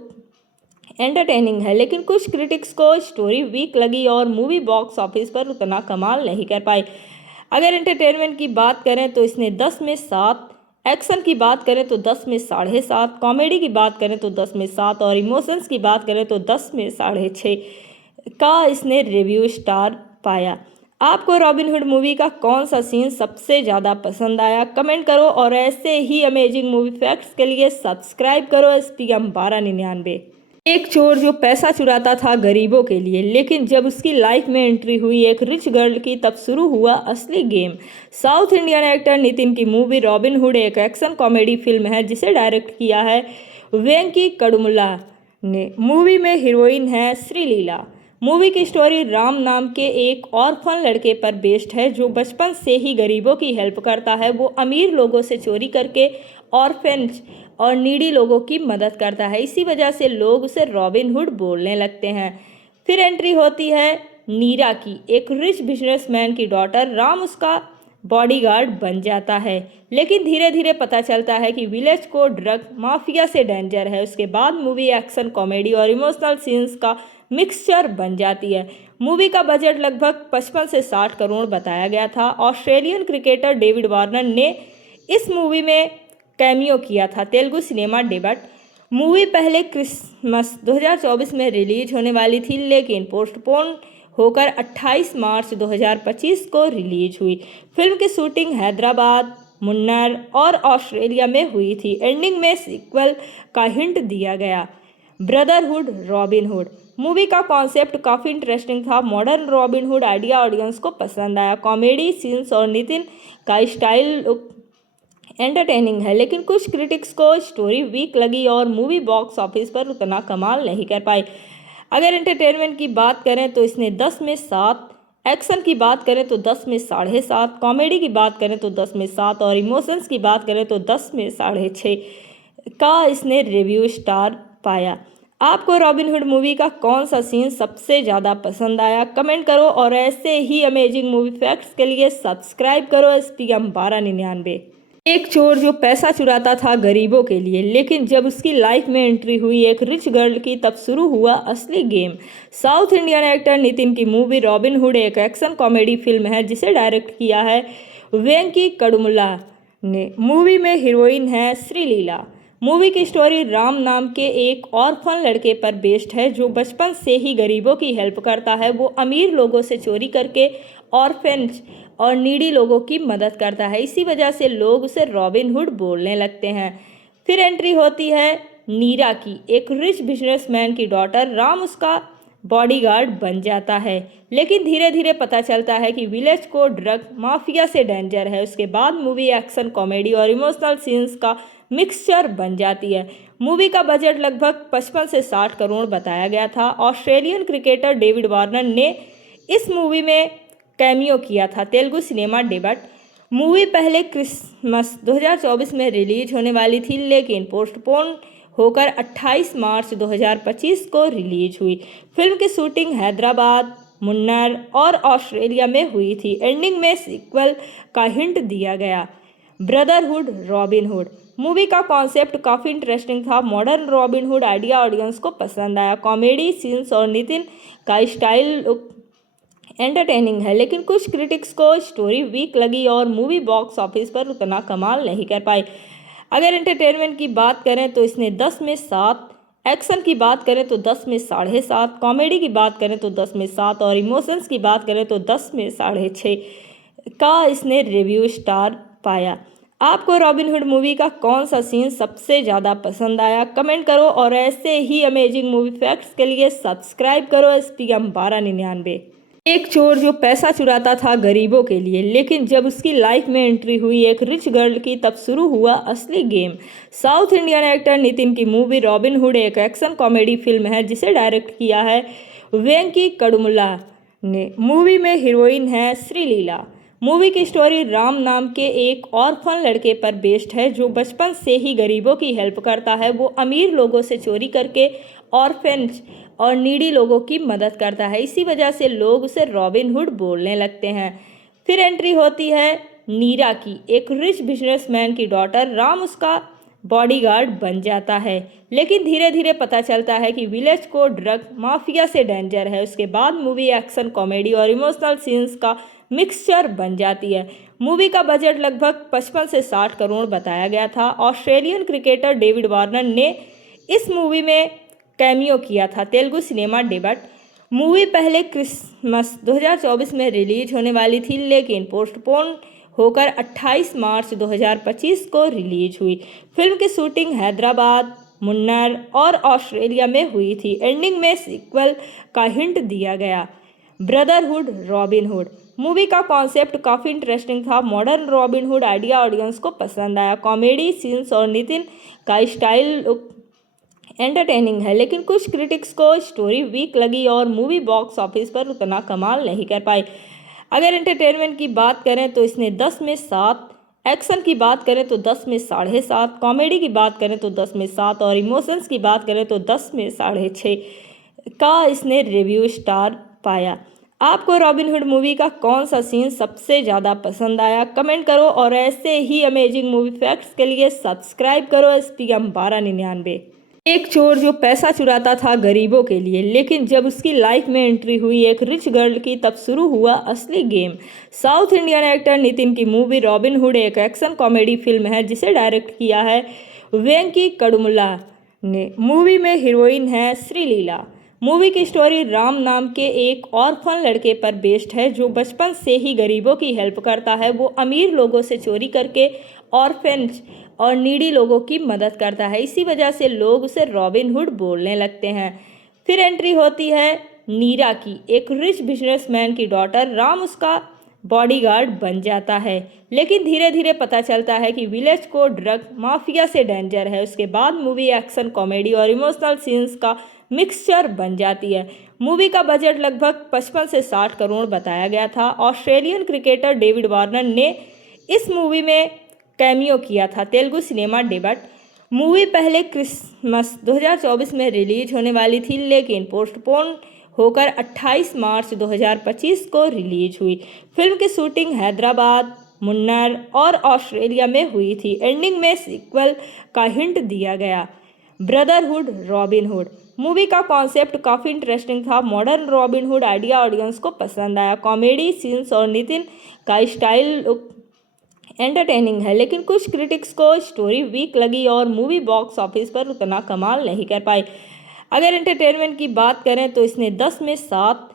एंटरटेनिंग है, लेकिन कुछ क्रिटिक्स को स्टोरी वीक लगी और मूवी बॉक्स ऑफिस पर उतना कमाल नहीं कर पाई। अगर एंटरटेनमेंट की बात करें तो इसने 10 में 7, एक्शन की बात करें तो 10 में 7.5, कॉमेडी की बात करें तो 10 में 7 और इमोशंस की बात करें तो 10 में 6.5 का इसने रिव्यू स्टार पाया। आपको रॉबिनहुड मूवी का कौन सा सीन सबसे ज़्यादा पसंद आया, कमेंट करो और ऐसे ही अमेजिंग मूवी फैक्ट्स के लिए सब्सक्राइब करो STM 1299। एक चोर जो पैसा चुराता था गरीबों के लिए, लेकिन जब उसकी लाइफ में एंट्री हुई एक रिच गर्ल की तब शुरू हुआ असली game. South Indian actor Nitin की मूवी रॉबिनहुड एक एक्शन कॉमेडी फिल्म है जिसे डायरेक्ट किया है वेंकी कड़मुला ने। मूवी में हीरोइन है श्रीलीला। मूवी की स्टोरी राम नाम के एक ऑर्फन लड़के पर बेस्ड है जो बचपन से ही गरीबों की हेल्प करता है। वो अमीर लोगों से चोरी करके ऑर्फेन्स और नीडी लोगों की मदद करता है। इसी वजह से लोग उसे रॉबिनहुड बोलने लगते हैं। फिर एंट्री होती है नीरा की, एक रिच बिजनेसमैन की डॉटर। राम उसका बॉडीगार्ड बन जाता है, लेकिन धीरे धीरे पता चलता है कि विलेज को ड्रग माफिया से डेंजर है। उसके बाद मूवी एक्शन कॉमेडी और इमोशनल सीन्स का मिक्सचर बन जाती है। मूवी का बजट लगभग 55 से 60 करोड़ बताया गया था। ऑस्ट्रेलियन क्रिकेटर डेविड वार्नर ने इस मूवी में कैमियो किया था। Telugu cinema debut. मूवी पहले क्रिसमस 2024 में रिलीज होने वाली थी, लेकिन पोस्टपोन होकर 28 मार्च 2025 को रिलीज हुई। फिल्म की शूटिंग हैदराबाद, मुन्नार और ऑस्ट्रेलिया में हुई थी। एंडिंग में सीक्वल का हिंट दिया गया। ब्रदरहुड रॉबिन हुड मूवी का कॉन्सेप्ट काफ़ी इंटरेस्टिंग था। Modern robin hood idea audience को पसंद आया। कॉमेडी सीन्स और नितिन का स्टाइल एंटरटेनिंग है, लेकिन कुछ क्रिटिक्स को स्टोरी वीक लगी और मूवी बॉक्स ऑफिस पर उतना कमाल नहीं कर पाई। अगर एंटरटेनमेंट की बात करें तो इसने 10 में 7, एक्शन की बात करें तो 10 में 7.5, कॉमेडी की बात करें तो 10 में 7 और इमोशंस की बात करें तो 10 में 6.5 का इसने रिव्यू स्टार पाया। आपको रॉबिनहुड मूवी का कौन सा सीन सबसे ज़्यादा पसंद आया? कमेंट करो और ऐसे ही अमेजिंग मूवी फैक्ट्स के लिए सब्सक्राइब करो STM 1299। एक चोर जो पैसा चुराता था गरीबों के लिए, लेकिन जब उसकी लाइफ में एंट्री हुई एक रिच गर्ल की, तब शुरू हुआ असली game. South Indian actor Nitin की मूवी रॉबिनहुड एक एक्शन कॉमेडी फिल्म है जिसे डायरेक्ट किया है वेंकी कड़मुला ने। मूवी में हीरोइन है श्रीलीला। मूवी की स्टोरी राम नाम के एक ऑर्फन लड़के पर बेस्ड है जो बचपन से ही गरीबों की हेल्प करता है। वो अमीर लोगों से चोरी करके ऑर्फेन्स और नीडी लोगों की मदद करता है। इसी वजह से लोग उसे रॉबिनहुड बोलने लगते हैं। फिर एंट्री होती है नीरा की, एक रिच बिजनेसमैन की डॉटर। राम उसका बॉडीगार्ड बन जाता है, लेकिन धीरे धीरे पता चलता है कि विलेज को ड्रग माफिया से डेंजर है। उसके बाद मूवी एक्शन, कॉमेडी और इमोशनल सीन्स का मिक्सचर बन जाती है। मूवी का बजट लगभग 55 से 60 करोड़ बताया गया था। ऑस्ट्रेलियन क्रिकेटर डेविड वार्नर ने इस मूवी में कैमियो किया था। Telugu cinema debut. मूवी पहले क्रिसमस 2024 में रिलीज होने वाली थी, लेकिन पोस्टपोन होकर 28 मार्च 2025 को रिलीज हुई। फिल्म की शूटिंग हैदराबाद, मुन्नार और ऑस्ट्रेलिया में हुई थी। एंडिंग में सीक्वल का हिंट दिया गया। ब्रदरहुड रॉबिनहुड मूवी का कॉन्सेप्ट काफ़ी इंटरेस्टिंग था। मॉडर्न रॉबिनहुड आइडिया ऑडियंस को पसंद आया। कॉमेडी सीन्स और नितिन का स्टाइल एंटरटेनिंग है, लेकिन कुछ क्रिटिक्स को स्टोरी वीक लगी और मूवी बॉक्स ऑफिस पर उतना कमाल नहीं कर पाई। अगर एंटरटेनमेंट की बात करें तो इसने 10 में 7, एक्शन की बात करें तो 10 में 7.5, कॉमेडी की बात करें तो 10 में 7 और इमोशंस की बात करें तो 10 में 6.5 का इसने रिव्यू स्टार पाया। आपको रॉबिनहुड मूवी का कौन सा सीन सबसे ज़्यादा पसंद आया? कमेंट करो और ऐसे ही अमेजिंग मूवी फैक्ट्स के लिए सब्सक्राइब करो STM 1299। एक चोर जो पैसा चुराता था गरीबों के लिए, लेकिन जब उसकी लाइफ में एंट्री हुई एक रिच गर्ल की, तब शुरू हुआ असली game. South Indian actor Nitin की मूवी रॉबिनहुड एक एक्शन कॉमेडी फिल्म है जिसे डायरेक्ट किया है वेंकी कड़मुला ने। मूवी में हीरोइन है श्रीलीला। मूवी की स्टोरी राम नाम के एक ऑर्फन लड़के पर बेस्ड है जो बचपन से ही गरीबों की हेल्प करता है। वो अमीर लोगों से चोरी करके ऑर्फेन्स और नीडी लोगों की मदद करता है। इसी वजह से लोग उसे रॉबिनहुड बोलने लगते हैं। फिर एंट्री होती है नीरा की, एक रिच बिजनेसमैन की डॉटर। राम उसका बॉडीगार्ड बन जाता है, लेकिन धीरे धीरे पता चलता है कि विलेज को ड्रग माफिया से डेंजर है। उसके बाद मूवी एक्शन, कॉमेडी और इमोशनल सीन्स का मिक्सचर बन जाती है। मूवी का बजट लगभग 55 से 60 करोड़ बताया गया था। ऑस्ट्रेलियन क्रिकेटर डेविड वार्नर ने इस मूवी में कैमियो किया था। Telugu cinema debut. मूवी पहले क्रिसमस 2024 में रिलीज होने वाली थी, लेकिन पोस्टपोन होकर 28 मार्च 2025 को रिलीज हुई। फिल्म की शूटिंग हैदराबाद, मुन्नार और ऑस्ट्रेलिया में हुई थी। एंडिंग में सीक्वल का हिंट दिया गया। ब्रदरहुड रॉबिनहुड मूवी का कॉन्सेप्ट काफ़ी इंटरेस्टिंग था। मॉडर्न रॉबिनहुड आइडिया ऑडियंस को पसंद आया। कॉमेडी सीन्स और नितिन का स्टाइल एंटरटेनिंग है, लेकिन कुछ क्रिटिक्स को स्टोरी वीक लगी और मूवी बॉक्स ऑफिस पर उतना कमाल नहीं कर पाई। अगर एंटरटेनमेंट की बात करें तो इसने 10 में 7, एक्शन की बात करें तो 10 में 7.5, कॉमेडी की बात करें तो 10 में 7 और इमोशंस की बात करें तो 10 में 6.5 का इसने रिव्यू स्टार पाया। आपको रॉबिनहुड मूवी का कौन सा सीन सबसे ज़्यादा पसंद आया? कमेंट करो और ऐसे ही अमेजिंग मूवी फैक्ट्स के लिए सब्सक्राइब करो STM 1299। एक चोर जो पैसा चुराता था गरीबों के लिए, लेकिन जब उसकी लाइफ में एंट्री हुई एक रिच गर्ल की, तब शुरू हुआ असली game. South Indian actor Nitin की मूवी रॉबिनहुड एक एक्शन कॉमेडी फिल्म है जिसे डायरेक्ट किया है वेंकी कड़मुला मूवी में हीरोइन है श्रीलीला। मूवी की स्टोरी राम नाम के एक ऑर्फन लड़के पर बेस्ड है जो बचपन से ही गरीबों की हेल्प करता है। वो अमीर लोगों से चोरी करके ऑर्फेन्स और नीडी लोगों की मदद करता है। इसी वजह से लोग उसे रॉबिन हुड बोलने लगते हैं। फिर एंट्री होती है नीरा की, एक रिच बिजनेसमैन की डॉटर। राम उसका बॉडीगार्ड बन जाता है, लेकिन धीरे धीरे पता चलता है कि विलेज को ड्रग माफिया से डेंजर है। उसके बाद मूवी एक्शन, कॉमेडी और इमोशनल सीन्स का मिक्सचर बन जाती है। मूवी का बजट लगभग 55 से 60 करोड़ बताया गया था। ऑस्ट्रेलियन क्रिकेटर डेविड वार्नर ने इस मूवी में कैमियो किया था। Telugu cinema debut. मूवी पहले क्रिसमस 2024 में रिलीज होने वाली थी, लेकिन पोस्टपोन होकर 28 मार्च 2025 को रिलीज हुई। फिल्म की शूटिंग हैदराबाद, मुन्नार और ऑस्ट्रेलिया में हुई थी। एंडिंग में सीक्वल का हिंट दिया गया। Brotherhood robin hood. मूवी का कॉन्सेप्ट काफ़ी इंटरेस्टिंग था। Modern robin hood idea audience को पसंद आया। कॉमेडी सीन्स और नितिन का स्टाइल एंटरटेनिंग है, लेकिन कुछ क्रिटिक्स को स्टोरी वीक लगी और मूवी बॉक्स ऑफिस पर उतना कमाल नहीं कर पाई। अगर एंटरटेनमेंट की बात करें तो इसने 10 में 7